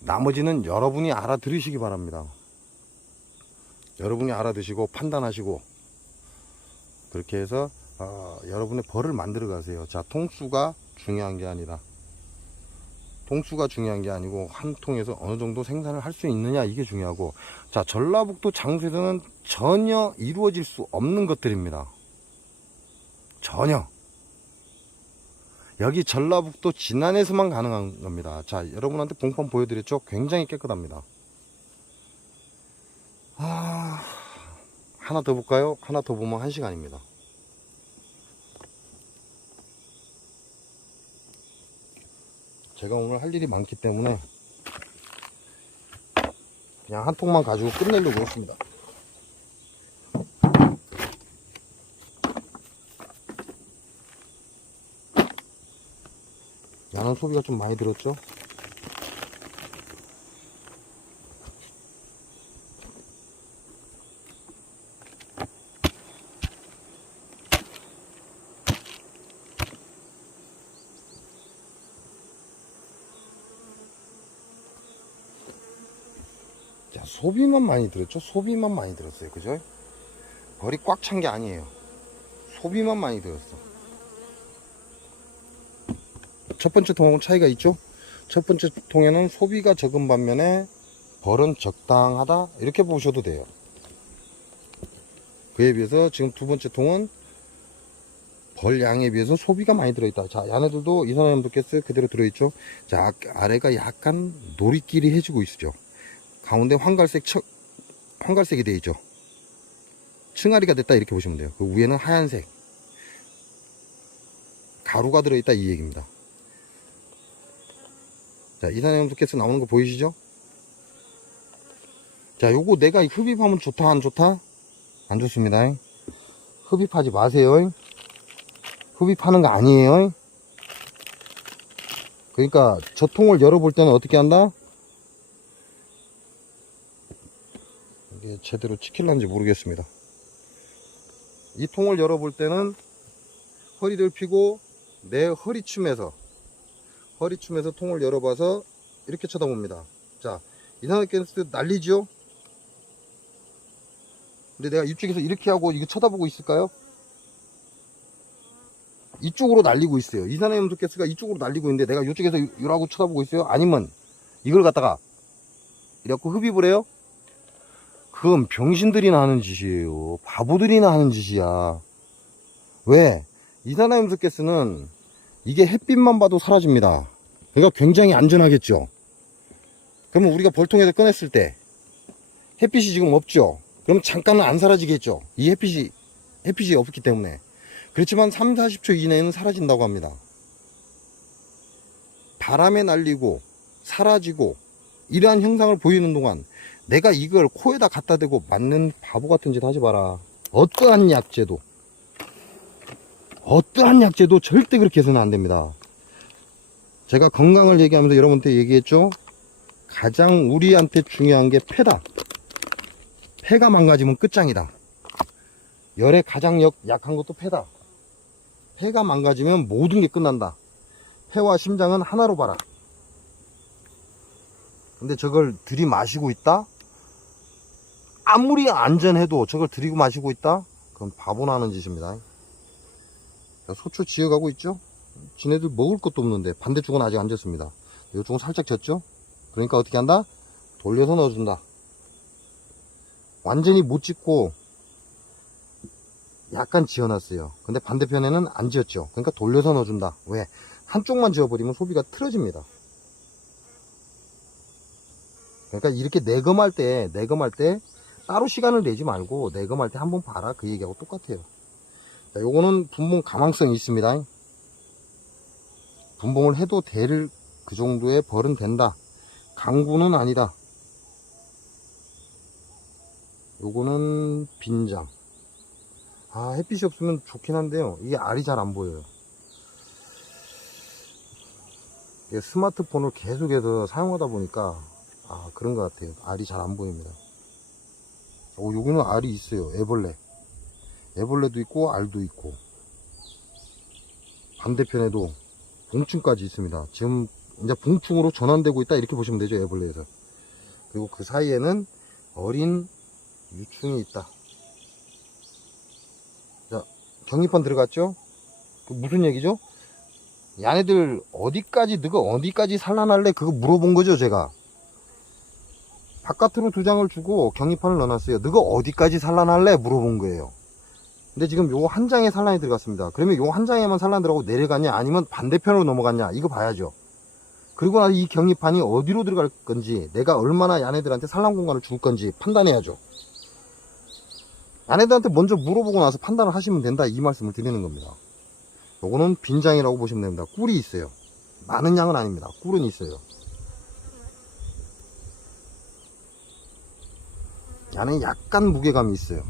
나머지는 여러분이 알아들으시기 바랍니다. 여러분이 알아두시고 판단하시고 그렇게 해서 여러분의 벌을 만들어 가세요. 자, 통수가 중요한 게 아니라, 통수가 중요한 게 아니고 한 통에서 어느 정도 생산을 할 수 있느냐, 이게 중요하고, 자, 전라북도 장수에서는 전혀 이루어질 수 없는 것들입니다. 전혀. 여기 전라북도 진안에서만 가능한 겁니다. 자, 여러분한테 봉판 보여드렸죠? 굉장히 깨끗합니다. 하나 더 볼까요? 하나 더 보면 1시간입니다. 제가 오늘 할 일이 많기 때문에 그냥 한 통만 가지고 끝내려고 했습니다. 야는 소비가 좀 많이 들었죠? 자, 소비만 많이 들었죠? 소비만 많이 들었어요. 그죠? 벌이 꽉 찬 게 아니에요. 소비만 많이 들었어. 첫 번째 통하고 차이가 있죠? 첫 번째 통에는 소비가 적은 반면에 벌은 적당하다, 이렇게 보셔도 돼요. 그에 비해서 지금 두 번째 통은 벌 양에 비해서 소비가 많이 들어있다. 자, 안에도 이산화염도가스 그대로 들어있죠? 자, 아래가 약간 노리끼리 해지고 있죠. 가운데 황갈색이 되어 있죠. 층아리가 됐다, 이렇게 보시면 돼요. 그 위에는 하얀색 가루가 들어있다, 이 얘기입니다. 자, 이산화염도가스 나오는 거 보이시죠? 자, 요거 내가 흡입하면 좋다, 안 좋다? 안 좋습니다. 흡입하지 마세요. 흡입하는 거 아니에요. 그러니까 저 통을 열어볼 때는 어떻게 한다? 이게 제대로 찍힐런지 모르겠습니다. 이 통을 열어볼 때는 허리를 펴고 내 허리춤에서 통을 열어봐서 이렇게 쳐다봅니다. 자, 이산화가스 날리죠? 근데 내가 이쪽에서 이렇게 하고 이거 쳐다보고 있을까요? 이쪽으로 날리고 있어요. 이산화염도가스가 이쪽으로 날리고 있는데 내가 이쪽에서 이러고 쳐다보고 있어요? 아니면 이걸 갖다가 이렇게 흡입을 해요? 그건 병신들이나 하는 짓이에요. 바보들이나 하는 짓이야. 왜? 이산화염도가스는 이게 햇빛만 봐도 사라집니다. 그러니까 굉장히 안전하겠죠. 그러면 우리가 벌통에서 꺼냈을 때 햇빛이 지금 없죠. 그럼 잠깐은 안 사라지겠죠. 이 햇빛이 없기 때문에. 그렇지만 3, 40초 이내에는 사라진다고 합니다. 바람에 날리고 사라지고 이러한 형상을 보이는 동안 내가 이걸 코에다 갖다 대고 맞는 바보 같은 짓 하지 마라. 어떠한 약재도 절대 그렇게 해서는 안 됩니다. 제가 건강을 얘기하면서 여러분한테 얘기했죠? 가장 우리한테 중요한 게 폐다. 폐가 망가지면 끝장이다. 열에 가장 약한 것도 폐다. 폐가 망가지면 모든 게 끝난다. 폐와 심장은 하나로 봐라. 근데 저걸 들이마시고 있다? 아무리 안전해도 저걸 들이고 마시고 있다? 그건 바보나 하는 짓입니다. 소초 지어가고 있죠? 지네들 먹을 것도 없는데 반대쪽은 아직 안 졌습니다. 이쪽은 살짝 졌죠? 그러니까 어떻게 한다? 돌려서 넣어준다. 완전히 못 짓고 약간 지어놨어요. 근데 반대편에는 안 지었죠. 그러니까 돌려서 넣어준다. 왜? 한쪽만 지어버리면 소비가 틀어집니다. 그러니까 이렇게 내검할 때 따로 시간을 내지 말고 내검할 때 한번 봐라, 그 얘기하고 똑같아요. 자, 요거는 분봉 가망성이 있습니다. 분봉을 해도 될 그 정도의 벌은 된다. 강구는 아니다. 요거는 빈장. 햇빛이 없으면 좋긴 한데요, 이게 알이 잘 안 보여요. 스마트폰을 계속해서 사용하다 보니까 그런 것 같아요. 알이 잘 안 보입니다. 여기는 알이 있어요. 애벌레. 애벌레도 있고 알도 있고, 반대편에도 봉충까지 있습니다. 지금 이제 봉충으로 전환되고 있다 이렇게 보시면 되죠, 애벌레에서. 그리고 그 사이에는 어린 유충이 있다. 자, 경리판 들어갔죠? 그 무슨 얘기죠? 야네들 어디까지, 너가 어디까지 산란할래? 그거 물어본 거죠, 제가. 바깥으로 2장을 주고 경리판을 넣어놨어요. 너가 어디까지 산란할래? 물어본 거예요. 근데 지금 요 한 장에 산란이 들어갔습니다. 그러면 요 한 장에만 산란 들어가고 내려갔냐, 아니면 반대편으로 넘어갔냐, 이거 봐야죠. 그리고 나서 이 경리판이 어디로 들어갈 건지, 내가 얼마나 야네들한테 산란 공간을 줄 건지 판단해야죠. 야네들한테 먼저 물어보고 나서 판단을 하시면 된다, 이 말씀을 드리는 겁니다. 요거는 빈장이라고 보시면 됩니다. 꿀이 있어요. 많은 양은 아닙니다. 꿀은 있어요. 야는 약간 무게감이 있어요.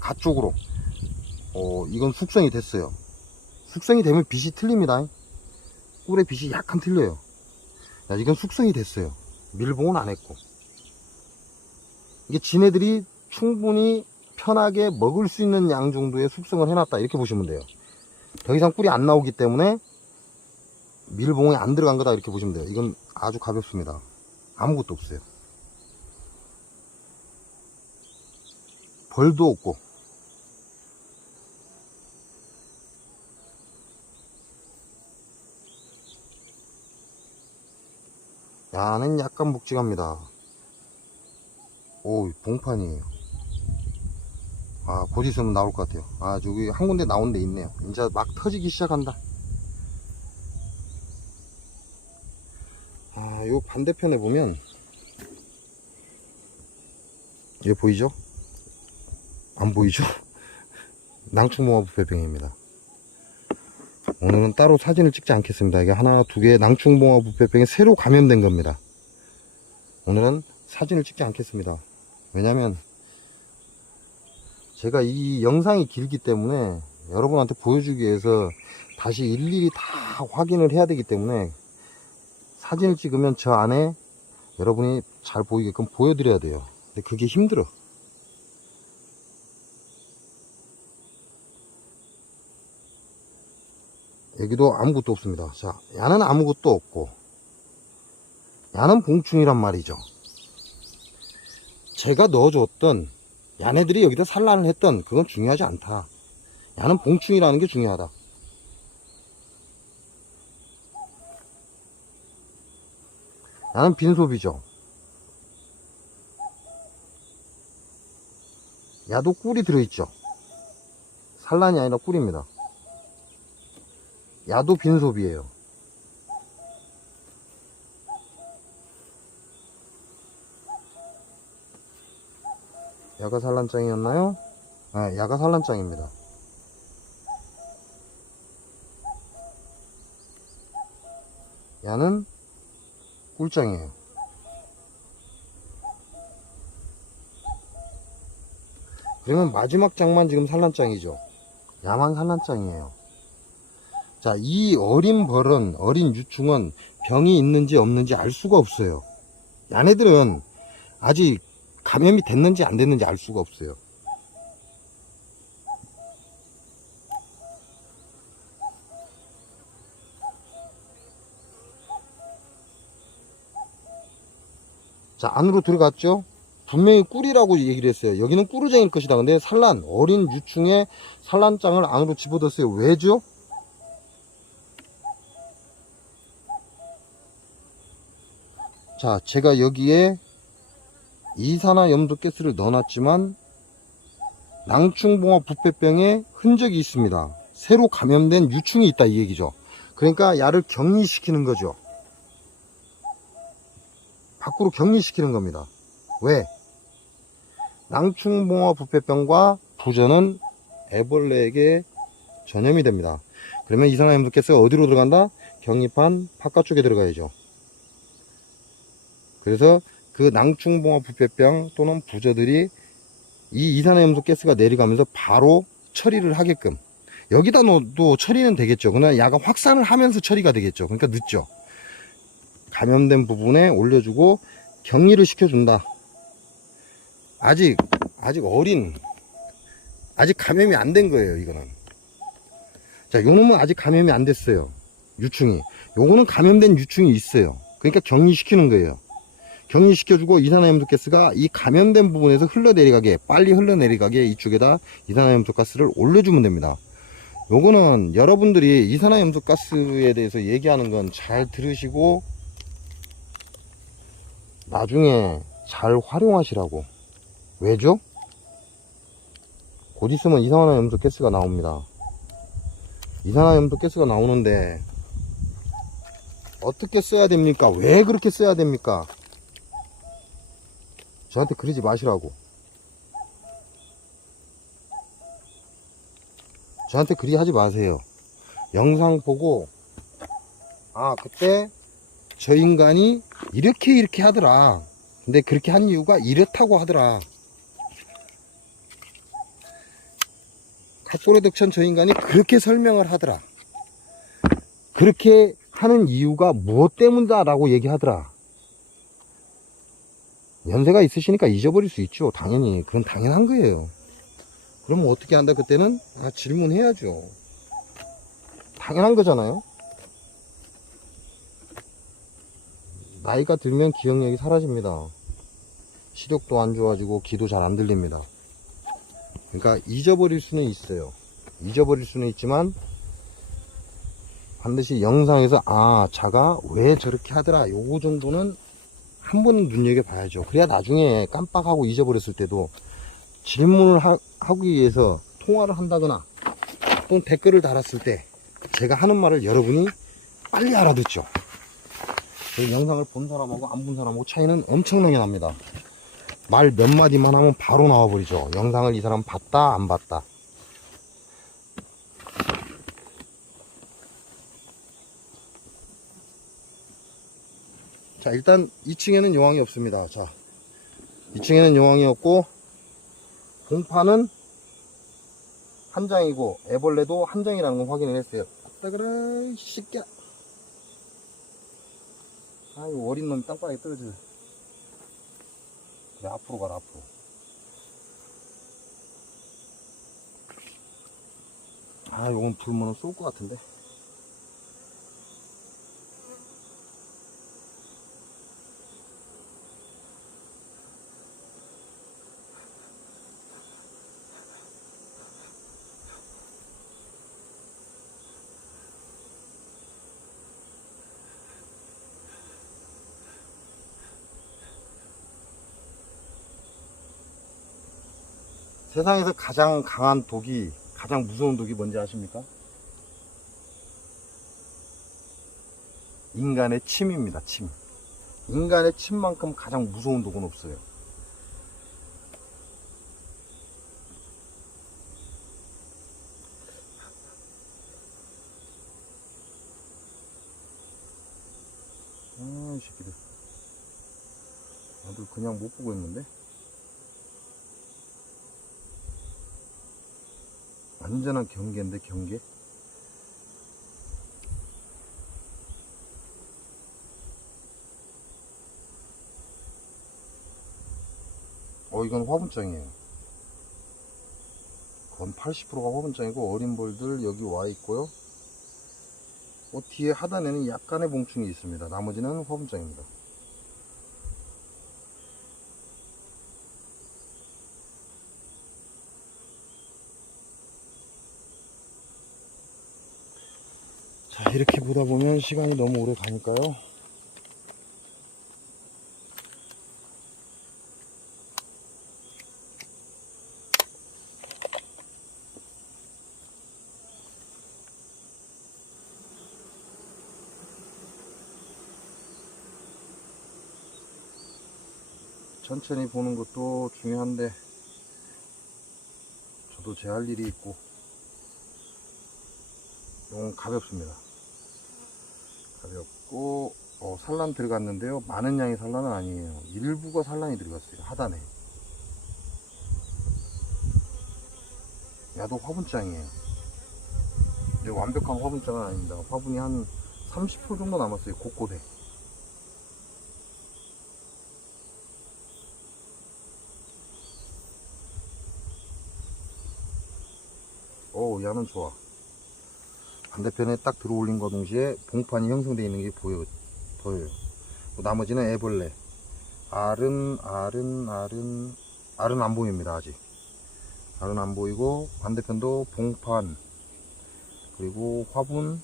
가쪽으로. 이건 숙성이 됐어요. 숙성이 되면 빛이 틀립니다. 꿀의 빛이 약간 틀려요. 야, 이건 숙성이 됐어요. 밀봉은 안 했고. 이게 지네들이 충분히 편하게 먹을 수 있는 양 정도의 숙성을 해놨다, 이렇게 보시면 돼요. 더 이상 꿀이 안 나오기 때문에 밀봉이 안 들어간 거다, 이렇게 보시면 돼요. 이건 아주 가볍습니다. 아무것도 없어요. 벌도 없고. 야는 약간 묵직합니다. 오, 봉판이에요. 곧 있으면 나올 것 같아요. 저기 한 군데 나온 데 있네요. 이제 막 터지기 시작한다. 요 반대편에 보면, 이거 보이죠? 안 보이죠? 낭충봉화 부패병입니다. 오늘은 따로 사진을 찍지 않겠습니다. 이게 하나, 2개 낭충봉화 부패병이 새로 감염된 겁니다. 오늘은 사진을 찍지 않겠습니다. 왜냐면 제가 이 영상이 길기 때문에 여러분한테 보여주기 위해서 다시 일일이 다 확인을 해야 되기 때문에 사진을 찍으면 저 안에 여러분이 잘 보이게끔 보여드려야 돼요. 근데 그게 힘들어. 여기도 아무것도 없습니다. 자, 야는 아무것도 없고, 야는 봉충이란 말이죠. 제가 넣어줬던, 야네들이 여기다 산란을 했던, 그건 중요하지 않다. 야는 봉충이라는 게 중요하다. 야는 빈소비죠. 야도 꿀이 들어있죠. 산란이 아니라 꿀입니다. 야도 빈소비예요. 야가 산란장이었나요? 야가 산란장입니다. 야는 꿀장이에요. 그러면 마지막 장만 지금 산란장이죠. 야만 산란장이에요. 자, 이 어린 벌은, 어린 유충은 병이 있는지 없는지 알 수가 없어요. 야네들은 아직 감염이 됐는지 안 됐는지 알 수가 없어요. 자, 안으로 들어갔죠? 분명히 꿀이라고 얘기를 했어요. 여기는 꿀우쟁일 것이다. 근데 산란, 어린 유충의 산란장을 안으로 집어넣었어요. 왜죠? 자, 제가 여기에 이산화염소가스를 넣어놨지만 낭충봉화 부패병의 흔적이 있습니다. 새로 감염된 유충이 있다, 이 얘기죠. 그러니까 야를 격리시키는 거죠. 밖으로 격리시키는 겁니다. 왜? 낭충봉화 부패병과 부전은 애벌레에게 전염이 됩니다. 그러면 이산화염소가스가 어디로 들어간다? 격리판 바깥쪽에 들어가야죠. 그래서 그 낭충봉화 부패병 또는 부저들이 이 이산화염소가스가 내려가면서 바로 처리를 하게끔, 여기다 넣어도 처리는 되겠죠. 그러나 야가 확산을 하면서 처리가 되겠죠. 그러니까 늦죠. 감염된 부분에 올려주고 격리를 시켜준다. 아직 어린 아직 감염이 안 된 거예요, 이거는. 자, 요 놈은 아직 감염이 안 됐어요. 유충이. 요거는 감염된 유충이 있어요. 그러니까 격리시키는 거예요. 격리시켜주고 이산화염소가스가 이 감염된 부분에서 흘러내려가게, 빨리 흘러내려가게 이쪽에다 이산화염소가스를 올려주면 됩니다. 요거는 여러분들이 이산화염소가스에 대해서 얘기하는 건 잘 들으시고 나중에 잘 활용하시라고. 왜죠? 곧 있으면 이산화염소가스가 나옵니다. 이산화염소가스가 나오는데 어떻게 써야 됩니까? 왜 그렇게 써야 됩니까? 저한테 그러지 마시라고. 저한테 그리 하지 마세요. 영상 보고 아, 그때 저 인간이 이렇게 하더라. 근데 그렇게 한 이유가 이렇다고 하더라. 갑고래덕천 저 인간이 그렇게 설명을 하더라. 그렇게 하는 이유가 무엇 때문이다 라고 얘기하더라. 연세가 있으시니까 잊어버릴 수 있죠. 당연히. 그건 당연한 거예요. 그러면 어떻게 한다? 그때는 질문해야죠. 당연한 거잖아요. 나이가 들면 기억력이 사라집니다. 시력도 안 좋아지고 귀도 잘 안 들립니다. 그러니까 잊어버릴 수는 있어요. 잊어버릴 수는 있지만 반드시 영상에서 자가 왜 저렇게 하더라, 요거 정도는 한 번은 눈여겨봐야죠. 그래야 나중에 깜빡하고 잊어버렸을 때도 질문을 하기 위해서 통화를 한다거나 또는 댓글을 달았을 때 제가 하는 말을 여러분이 빨리 알아듣죠. 그 영상을 본 사람하고 안 본 사람하고 차이는 엄청나게 납니다. 말 몇 마디만 하면 바로 나와버리죠. 영상을 이 사람 봤다 안 봤다. 자, 일단 2층에는 용왕이 없습니다. 자, 2층에는 용왕이 없고 공파는 한 장이고 애벌레도 한 장이라는 걸 확인을 했어요. 아따 그래 이 새끼야. 아이고, 어린 놈이 땅바닥에 떨어져. 그래, 앞으로 가라, 앞으로. 요건 불면은 쏠 것 같은데. 세상에서 가장 강한 독이, 가장 무서운 독이 뭔지 아십니까? 인간의 침입니다, 침. 인간의 침만큼 가장 무서운 독은 없어요. 이 새끼들. 나도 그냥 못 보고 있는데? 완전한 경계인데, 경계? 이건 화분장이에요. 건 80%가 화분장이고, 어린 벌들 여기 와 있고요. 뒤에 하단에는 약간의 봉충이 있습니다. 나머지는 화분장입니다. 자, 이렇게 보다 보면 시간이 너무 오래 가니까요. 천천히 보는 것도 중요한데 저도 제 할 일이 있고 이건 가볍습니다. 가볍고 산란 들어갔는데요, 많은 양의 산란은 아니에요. 일부가 산란이 들어갔어요. 하단에 야도 화분장이에요. 근데 완벽한 화분장은 아닙니다. 화분이 한 30% 정도 남았어요, 곳곳에. 야는 좋아. 반대편에 딱 들어 올린과 동시에 봉판이 형성되어 있는 게 보여요. 나머지는 애벌레. 알은 안 보입니다. 아직 알은 안 보이고, 반대편도 봉판, 그리고 화분,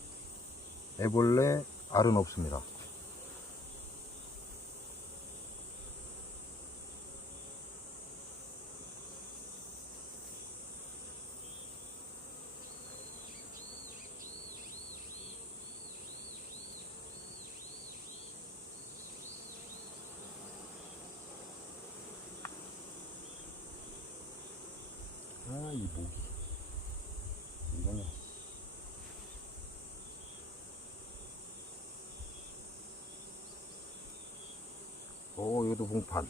애벌레, 알은 없습니다. 이 모기. 이거는. 이것도 봉판.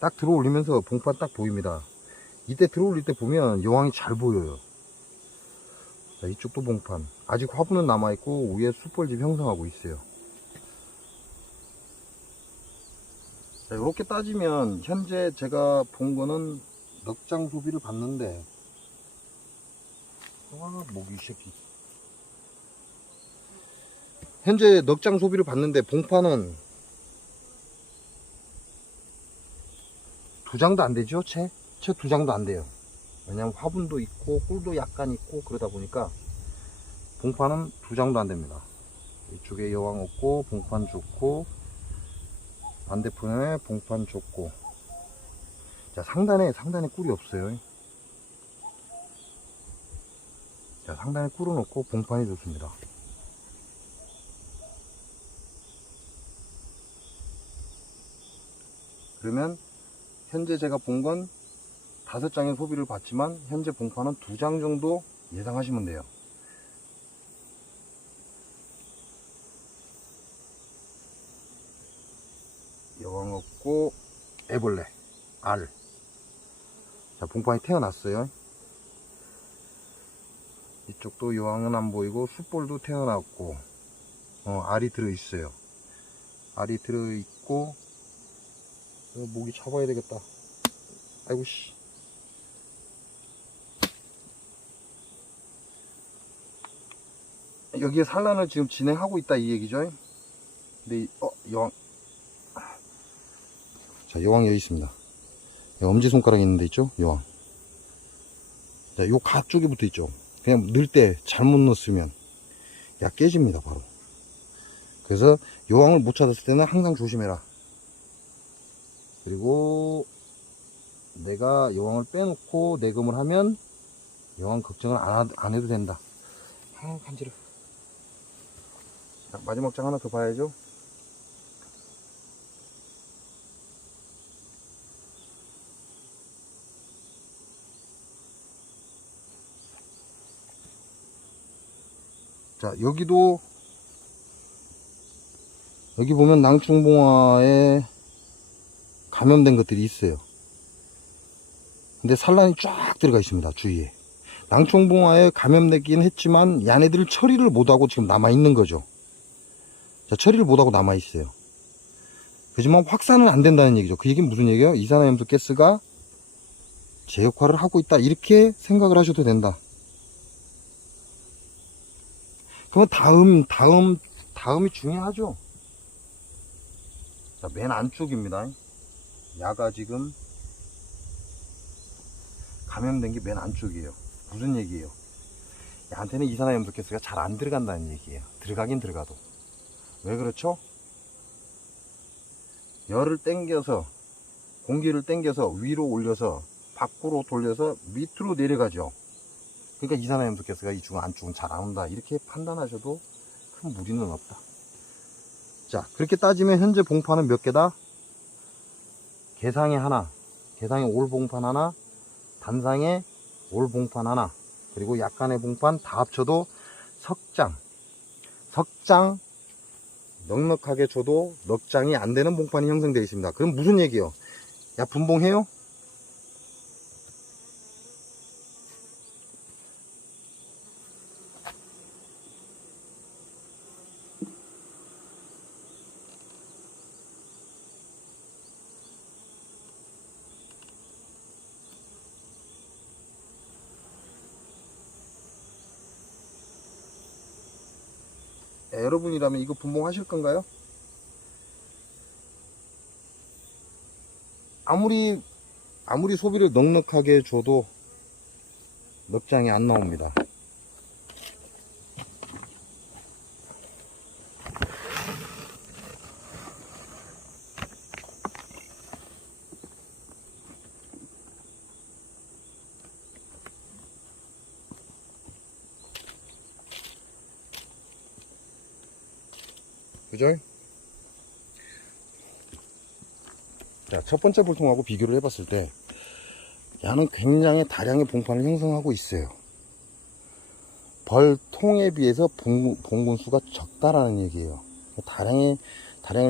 딱 들어 올리면서 봉판 딱 보입니다. 이때 들어 올릴 때 보면 여왕이 잘 보여요. 자, 이쪽도 봉판. 아직 화분은 남아있고, 위에 숯벌집 형성하고 있어요. 자, 이렇게 따지면, 현재 제가 본 거는 넉장 소비를 봤는데, 모기 새끼. 현재 넉장 소비를 봤는데, 봉판은 2장도 안 되죠? 채 2장도 안 돼요. 왜냐면 화분도 있고, 꿀도 약간 있고, 그러다 보니까, 봉판은 2장도 안 됩니다. 이쪽에 여왕 없고, 봉판 좋고, 반대편에 봉판 좋고. 자, 상단에 꿀이 없어요. 자, 상단에 꿀은 없고 봉판이 좋습니다. 그러면 현재 제가 본 건 5장의 소비를 봤지만, 현재 봉판은 2장 정도 예상하시면 돼요. 여왕 없고 애벌레, 알. 자, 봉판이 태어났어요. 이쪽도 여왕은 안 보이고, 숯볼도 태어났고, 알이 들어있어요. 알이 들어있고, 모기 잡아야 되겠다. 아이고 씨. 여기에 산란을 지금 진행하고 있다, 이 얘기죠. 근데 여왕. 자, 여왕 여기 있습니다. 엄지손가락 있는데 있죠, 여왕. 자, 요 가 쪽에 붙어 있죠. 그냥 넣을 때 잘못 넣었으면 깨집니다, 바로. 그래서 여왕을 못 찾았을 때는 항상 조심해라. 그리고 내가 여왕을 빼놓고 내금을 하면 여왕 걱정을 안 해도 된다. 간지러. 자, 마지막 장 하나 더 봐야죠. 자, 여기 보면 낭충봉화에 감염된 것들이 있어요. 근데 산란이 쫙 들어가 있습니다, 주위에. 낭충봉화에 감염되긴 했지만 얘네들 처리를 못하고 지금 남아있는 거죠. 자, 처리를 못하고 남아있어요. 그렇지만 확산은 안 된다는 얘기죠. 그 얘기는 무슨 얘기예요? 이산화염수 가스가 제 역할을 하고 있다, 이렇게 생각을 하셔도 된다. 그러면 다음이 중요하죠. 자, 맨 안쪽입니다. 야가 지금 감염된 게 맨 안쪽이에요. 무슨 얘기예요? 야한테는 이산화염수 가스가 잘 안 들어간다는 얘기예요. 들어가긴 들어가도. 왜 그렇죠? 열을 땡겨서, 공기를 땡겨서 위로 올려서 밖으로 돌려서 밑으로 내려가죠. 그러니까 이산화염수 가스가 이쪽 안쪽은 잘 안 온다, 이렇게 판단하셔도 큰 무리는 없다. 자, 그렇게 따지면 현재 봉판은 몇 개다? 개상에 하나, 개상에 올 봉판 하나, 단상에 올 봉판 하나, 그리고 약간의 봉판 다 합쳐도 석장 넉넉하게 줘도 넉 장이 안 되는 봉판이 형성되어 있습니다. 그럼 무슨 얘기요? 야, 분봉해요? 여러분이라면 이거 분봉하실 건가요? 아무리 소비를 넉넉하게 줘도 넉장이 안 나옵니다. 그죠? 자, 첫 번째 불통하고 비교를 해봤을 때 야는 굉장히 다량의 봉판을 형성하고 있어요. 벌통에 비해서 봉군수가 적다라는 얘기예요. 다량을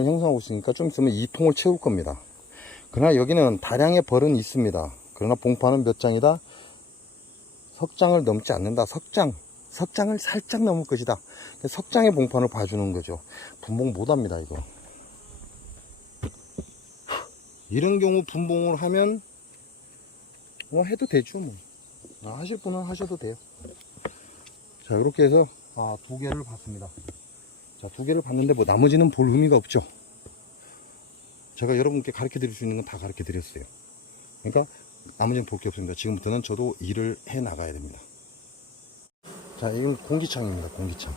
형성하고 있으니까 좀 있으면 2통을 채울 겁니다. 그러나 여기는 다량의 벌은 있습니다. 그러나 봉판은 몇 장이다? 석장을 넘지 않는다. 석장을 살짝 넘을 것이다. 석장의 봉판을 봐주는 거죠. 분봉 못합니다, 이거. 이런 경우 분봉을 하면 뭐 해도 되죠, 뭐. 하실 분은 하셔도 돼요. 자, 이렇게 해서 두 개를 봤습니다. 자, 두 개를 봤는데 뭐 나머지는 볼 의미가 없죠. 제가 여러분께 가르쳐 드릴 수 있는 건 다 가르쳐 드렸어요. 그러니까 나머지는 볼 게 없습니다. 지금부터는 저도 일을 해 나가야 됩니다. 자, 이건 공기창입니다. 공기창.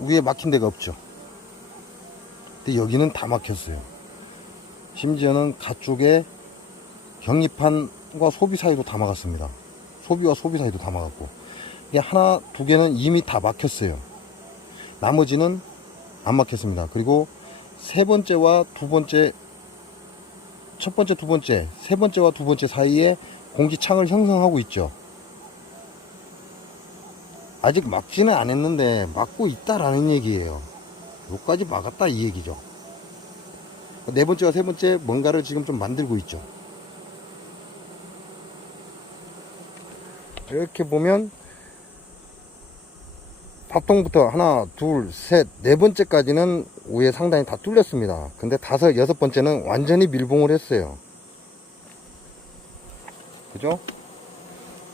위에 막힌 데가 없죠. 근데 여기는 다 막혔어요. 심지어는 가쪽에 격리판과 소비 사이도 다 막았습니다. 소비와 소비 사이도 다 막았고, 이게 하나, 두 개는 이미 다 막혔어요. 나머지는 안 막혔습니다. 그리고 세 번째와 두 번째, 첫 번째, 두 번째, 세 번째와 두 번째 사이에 공기창을 형성하고 있죠. 아직 막지는 않았는데 막고 있다라는 얘기예요. 여기까지 막았다 이 얘기죠. 네 번째와 세 번째 뭔가를 지금 좀 만들고 있죠. 이렇게 보면 밥통부터 하나, 둘, 셋, 네 번째까지는 위에 상당히 다 뚫렸습니다. 근데 다섯, 여섯 번째는 완전히 밀봉을 했어요. 그죠?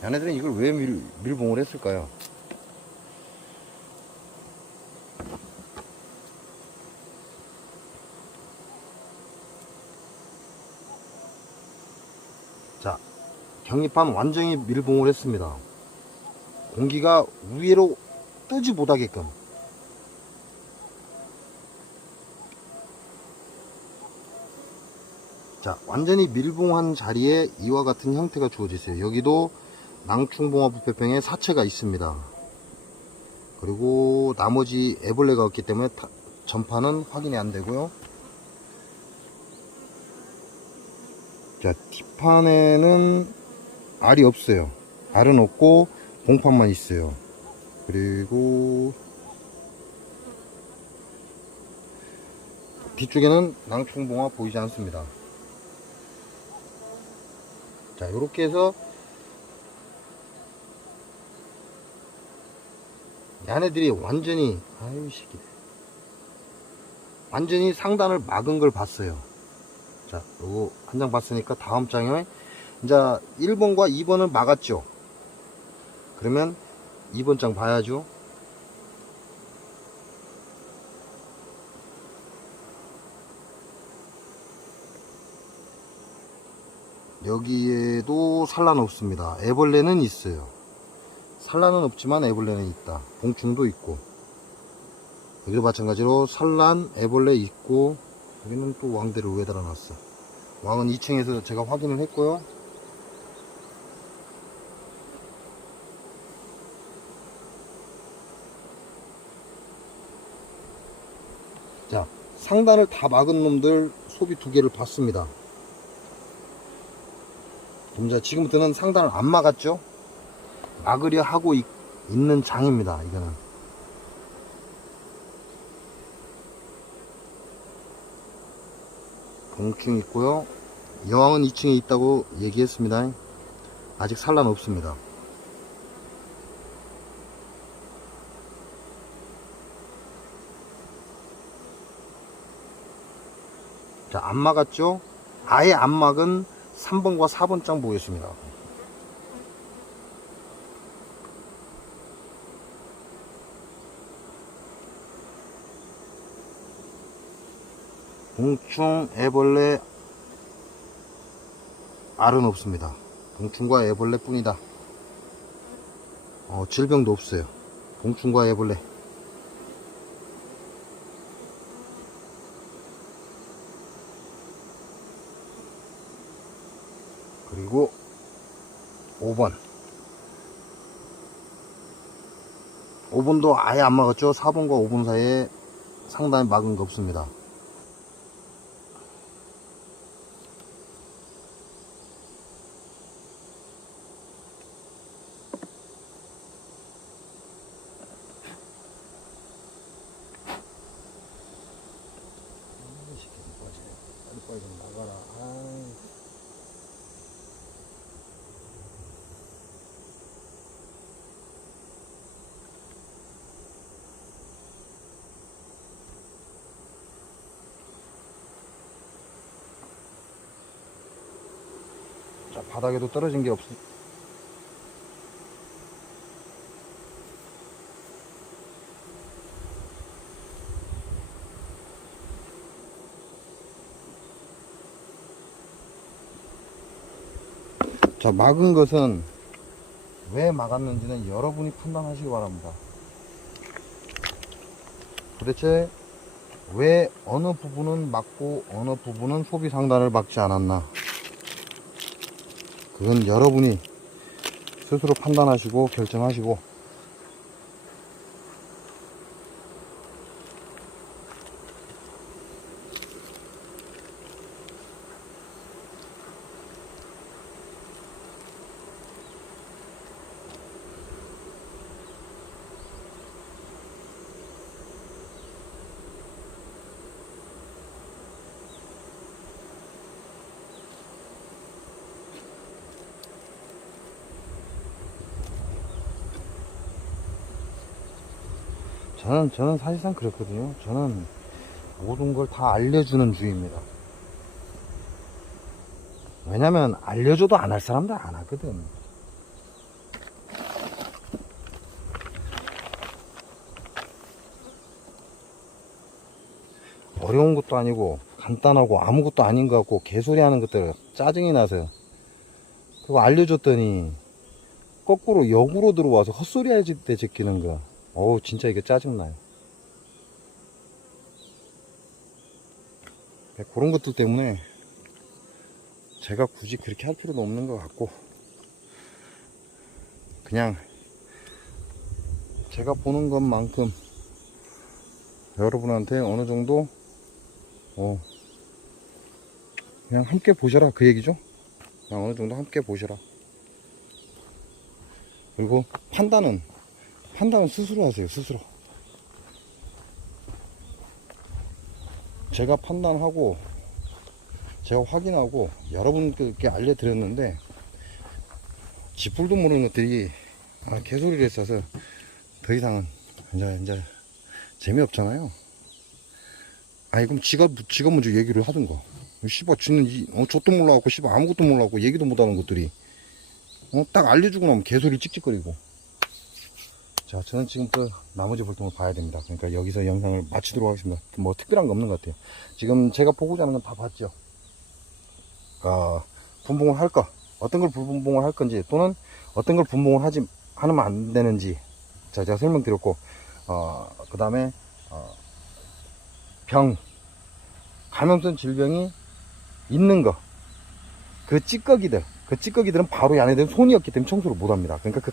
얘네들은 이걸 왜 밀봉을 했을까요? 자, 격리판 완전히 밀봉을 했습니다. 공기가 위로 뜨지 못하게끔. 자, 완전히 밀봉한 자리에 이와 같은 형태가 주어졌어요. 여기도 낭충봉화 부패병에 사체가 있습니다. 그리고 나머지 애벌레가 없기 때문에 전파는 확인이 안 되고요. 자, 뒷판에는 알이 없어요. 알은 없고 봉판만 있어요. 그리고 뒤쪽에는 낭충봉화 보이지 않습니다. 자, 이렇게 해서 얘네들이 완전히 완전히 상단을 막은 걸 봤어요. 자, 요거 한 장 봤으니까 다음 장에 이제 1번과 2번을 막았죠. 그러면 2번 장 봐야죠. 여기에도 산란 없습니다. 애벌레는 있어요. 산란은 없지만 애벌레는 있다. 봉충도 있고, 여기도 마찬가지로 산란, 애벌레 있고, 여기는 또 왕대를 왜 달아놨어. 왕은 2층에서 제가 확인을 했고요. 자, 상단을 다 막은 놈들 소비 두 개를 봤습니다. 그럼 자, 지금부터는 상단을 안 막았죠? 막으려 하고 있는 장입니다. 이거는 봉충 있고요. 여왕은 2층에 있다고 얘기했습니다. 아직 산란 없습니다. 자, 안 막았죠? 아예 안 막은 3번과 4번 장 보겠습니다. 봉충, 애벌레, 알은 없습니다. 봉충과 애벌레 뿐이다. 질병도 없어요. 봉충과 애벌레. 그리고 5번도 아예 안 막았죠. 4번과 5번 사이에 상단에 막은 거 없습니다. 빨리 좀 나가라. 자, 바닥에도 떨어진 게 없어. 자, 막은 것은 왜 막았는지는 여러분이 판단하시기 바랍니다. 도대체 왜 어느 부분은 막고 어느 부분은 소비 상단을 막지 않았나, 그건 여러분이 스스로 판단하시고 결정하시고. 저는 사실상 그렇거든요. 저는 모든 걸 다 알려주는 주의입니다. 왜냐면 알려줘도 안 할 사람들 안 하거든. 어려운 것도 아니고 간단하고 아무것도 아닌 것 같고 개소리 하는 것들 짜증이 나서 그거 알려줬더니 거꾸로 역으로 들어와서 헛소리 할 때 제끼는 거. 어우, 진짜 이게 짜증나요. 그런 것들 때문에 제가 굳이 그렇게 할 필요도 없는 것 같고, 그냥 제가 보는 것만큼 여러분한테 어느 정도 그냥 함께 보셔라, 그 얘기죠. 그냥 어느 정도 함께 보셔라. 그리고 판단은 스스로 하세요. 스스로. 제가 판단하고 제가 확인하고 여러분께 알려드렸는데 지풀도 모르는 것들이 개소리를 했어서 더 이상은 이제 재미없잖아요. 그럼 지가 먼저 얘기를 하든가. 씨발, 쥐는 족도 몰라갖고 씨발 아무것도 몰라갖고 얘기도 못하는 것들이 딱 알려주고 나면 개소리 찍찍거리고. 자, 저는 지금 또 나머지 볼통을 봐야 됩니다. 그러니까 여기서 영상을 마치도록 하겠습니다. 뭐 특별한 거 없는 것 같아요. 지금 제가 보고자 하는 건 다 봤죠. 분봉을 할까, 어떤 걸 분봉을 할 건지, 또는 어떤 걸 분봉을 하면 안 되는지 제가 설명드렸고, 그 다음에 감염성 질병이 있는 거, 그 찌꺼기들은 바로 이 안에 든 손이었기 때문에 청소를 못 합니다. 그러니까 그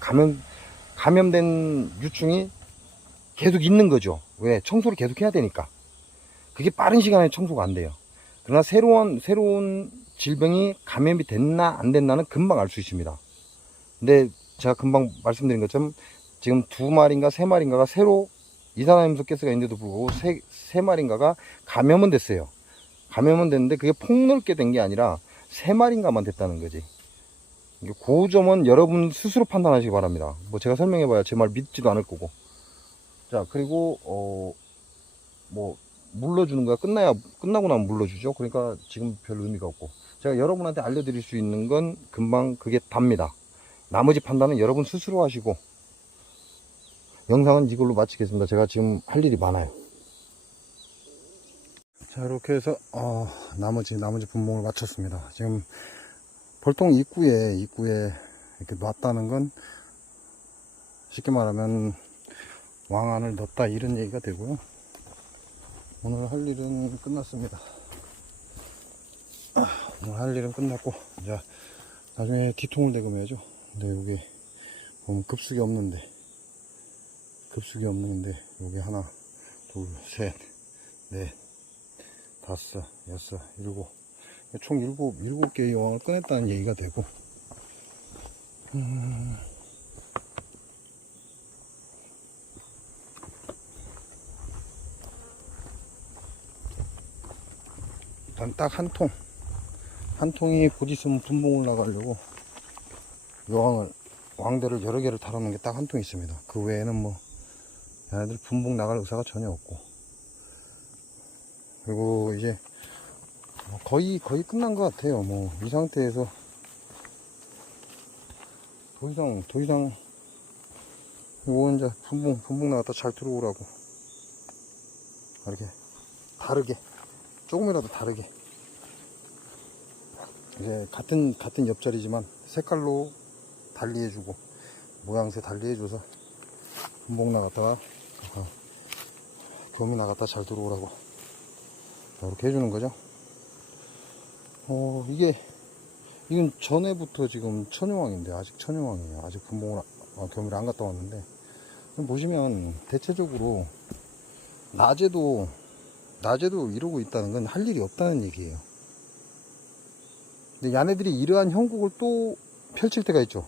감염된 유충이 계속 있는 거죠. 왜? 청소를 계속 해야 되니까. 그게 빠른 시간에 청소가 안 돼요. 그러나 새로운 질병이 감염이 됐나 안 됐나는 금방 알 수 있습니다. 근데 제가 금방 말씀드린 것처럼 지금 2마리인가 3마리인가가 새로 이산화염소 가스가 있는데도 불구하고 3마리인가가 감염은 됐어요. 감염은 됐는데 그게 폭넓게 된 게 아니라 3마리인가만 됐다는 거지. 그 점은 여러분 스스로 판단하시기 바랍니다. 뭐 제가 설명해봐야 제 말 믿지도 않을 거고. 자, 그리고 뭐 물러주는 거야. 끝나고 나면 물러주죠. 그러니까 지금 별 의미가 없고, 제가 여러분한테 알려드릴 수 있는 건 금방 그게 답니다. 나머지 판단은 여러분 스스로 하시고, 영상은 이걸로 마치겠습니다. 제가 지금 할 일이 많아요. 자, 이렇게 해서 나머지 분봉을 마쳤습니다. 지금 벌통 입구에 이렇게 놨다는 건 쉽게 말하면 왕안을 넣었다 이런 얘기가 되고요. 오늘 할 일은 끝났습니다. 오늘 할 일은 끝났고 이제 나중에 뒤통을 대금해야죠. 근데 여기 보면 급속이 없는데 여기 하나 둘 셋 넷 다섯 여섯 일곱 총 일곱 개의 여왕을 꺼냈다는 얘기가 되고 일단 딱 한 통이 곧 있으면 분봉을 나가려고 왕대를 여러 개를 달아놓은 게 딱 한 통 있습니다. 그 외에는 뭐 얘네들 분봉 나갈 의사가 전혀 없고, 그리고 이제 거의 끝난 것 같아요. 뭐 이 상태에서 더 이상 이거 이제 분봉 나갔다 잘 들어오라고 이렇게 다르게 조금이라도 다르게 이제 같은 옆자리지만 색깔로 달리해주고 모양새 달리해줘서 분봉 나갔다가 교미 나갔다 잘 들어오라고 이렇게 해주는 거죠. 이건 전에부터 지금 천여왕인데 아직 천여왕이에요. 아직 분봉을 교미를 안 갔다 왔는데 보시면 대체적으로 낮에도 이러고 있다는 건 할 일이 없다는 얘기예요. 근데 얘네들이 이러한 형국을 또 펼칠 때가 있죠.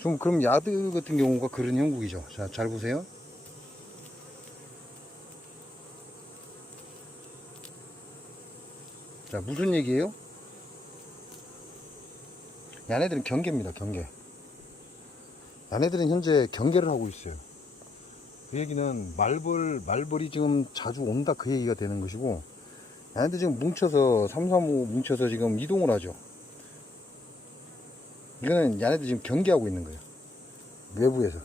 좀 그럼 야드 같은 경우가 그런 형국이죠. 자, 잘 보세요. 자, 무슨 얘기예요? 얘네들은 경계입니다. 경계. 얘네들은 현재 경계를 하고 있어요. 그 얘기는 말벌이 지금 자주 온다 그 얘기가 되는 것이고, 얘네들 지금 뭉쳐서 335 뭉쳐서 지금 이동을 하죠. 이거는 얘네들 지금 경계하고 있는 거예요. 외부에서.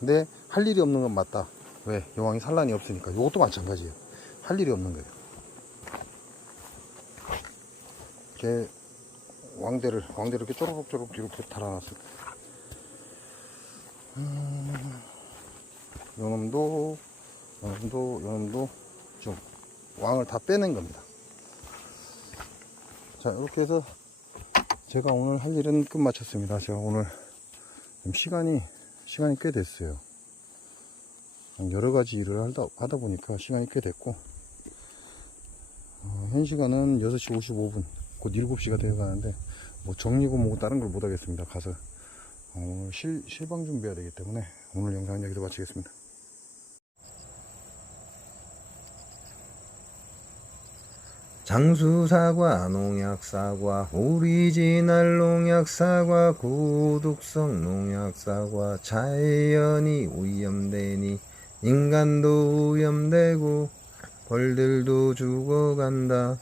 근데 할 일이 없는 건 맞다. 왜? 여왕이 산란이 없으니까. 이것도 마찬가지예요. 할 일이 없는 거예요. 이렇게 왕대를 이렇게 쪼르륵 이렇게 달아놨습니다. 요놈도 좀 왕을 다 빼낸 겁니다. 자, 이렇게 해서 제가 오늘 할 일은 끝 마쳤습니다. 제가 오늘 시간이 꽤 됐어요. 여러 가지 일을 하다 보니까 시간이 꽤 됐고, 현 시간은 6시 55분, 곧 7시가 되어 가는데, 뭐 정리고 뭐고 다른 걸 못 하겠습니다. 가서 오늘 실방 준비해야 되기 때문에 오늘 영상은 여기서 마치겠습니다. 장수사과, 농약사과, 오리지널 농약사과, 고독성 농약사과, 자연이 오염되니 인간도 오염되고 벌들도 죽어간다.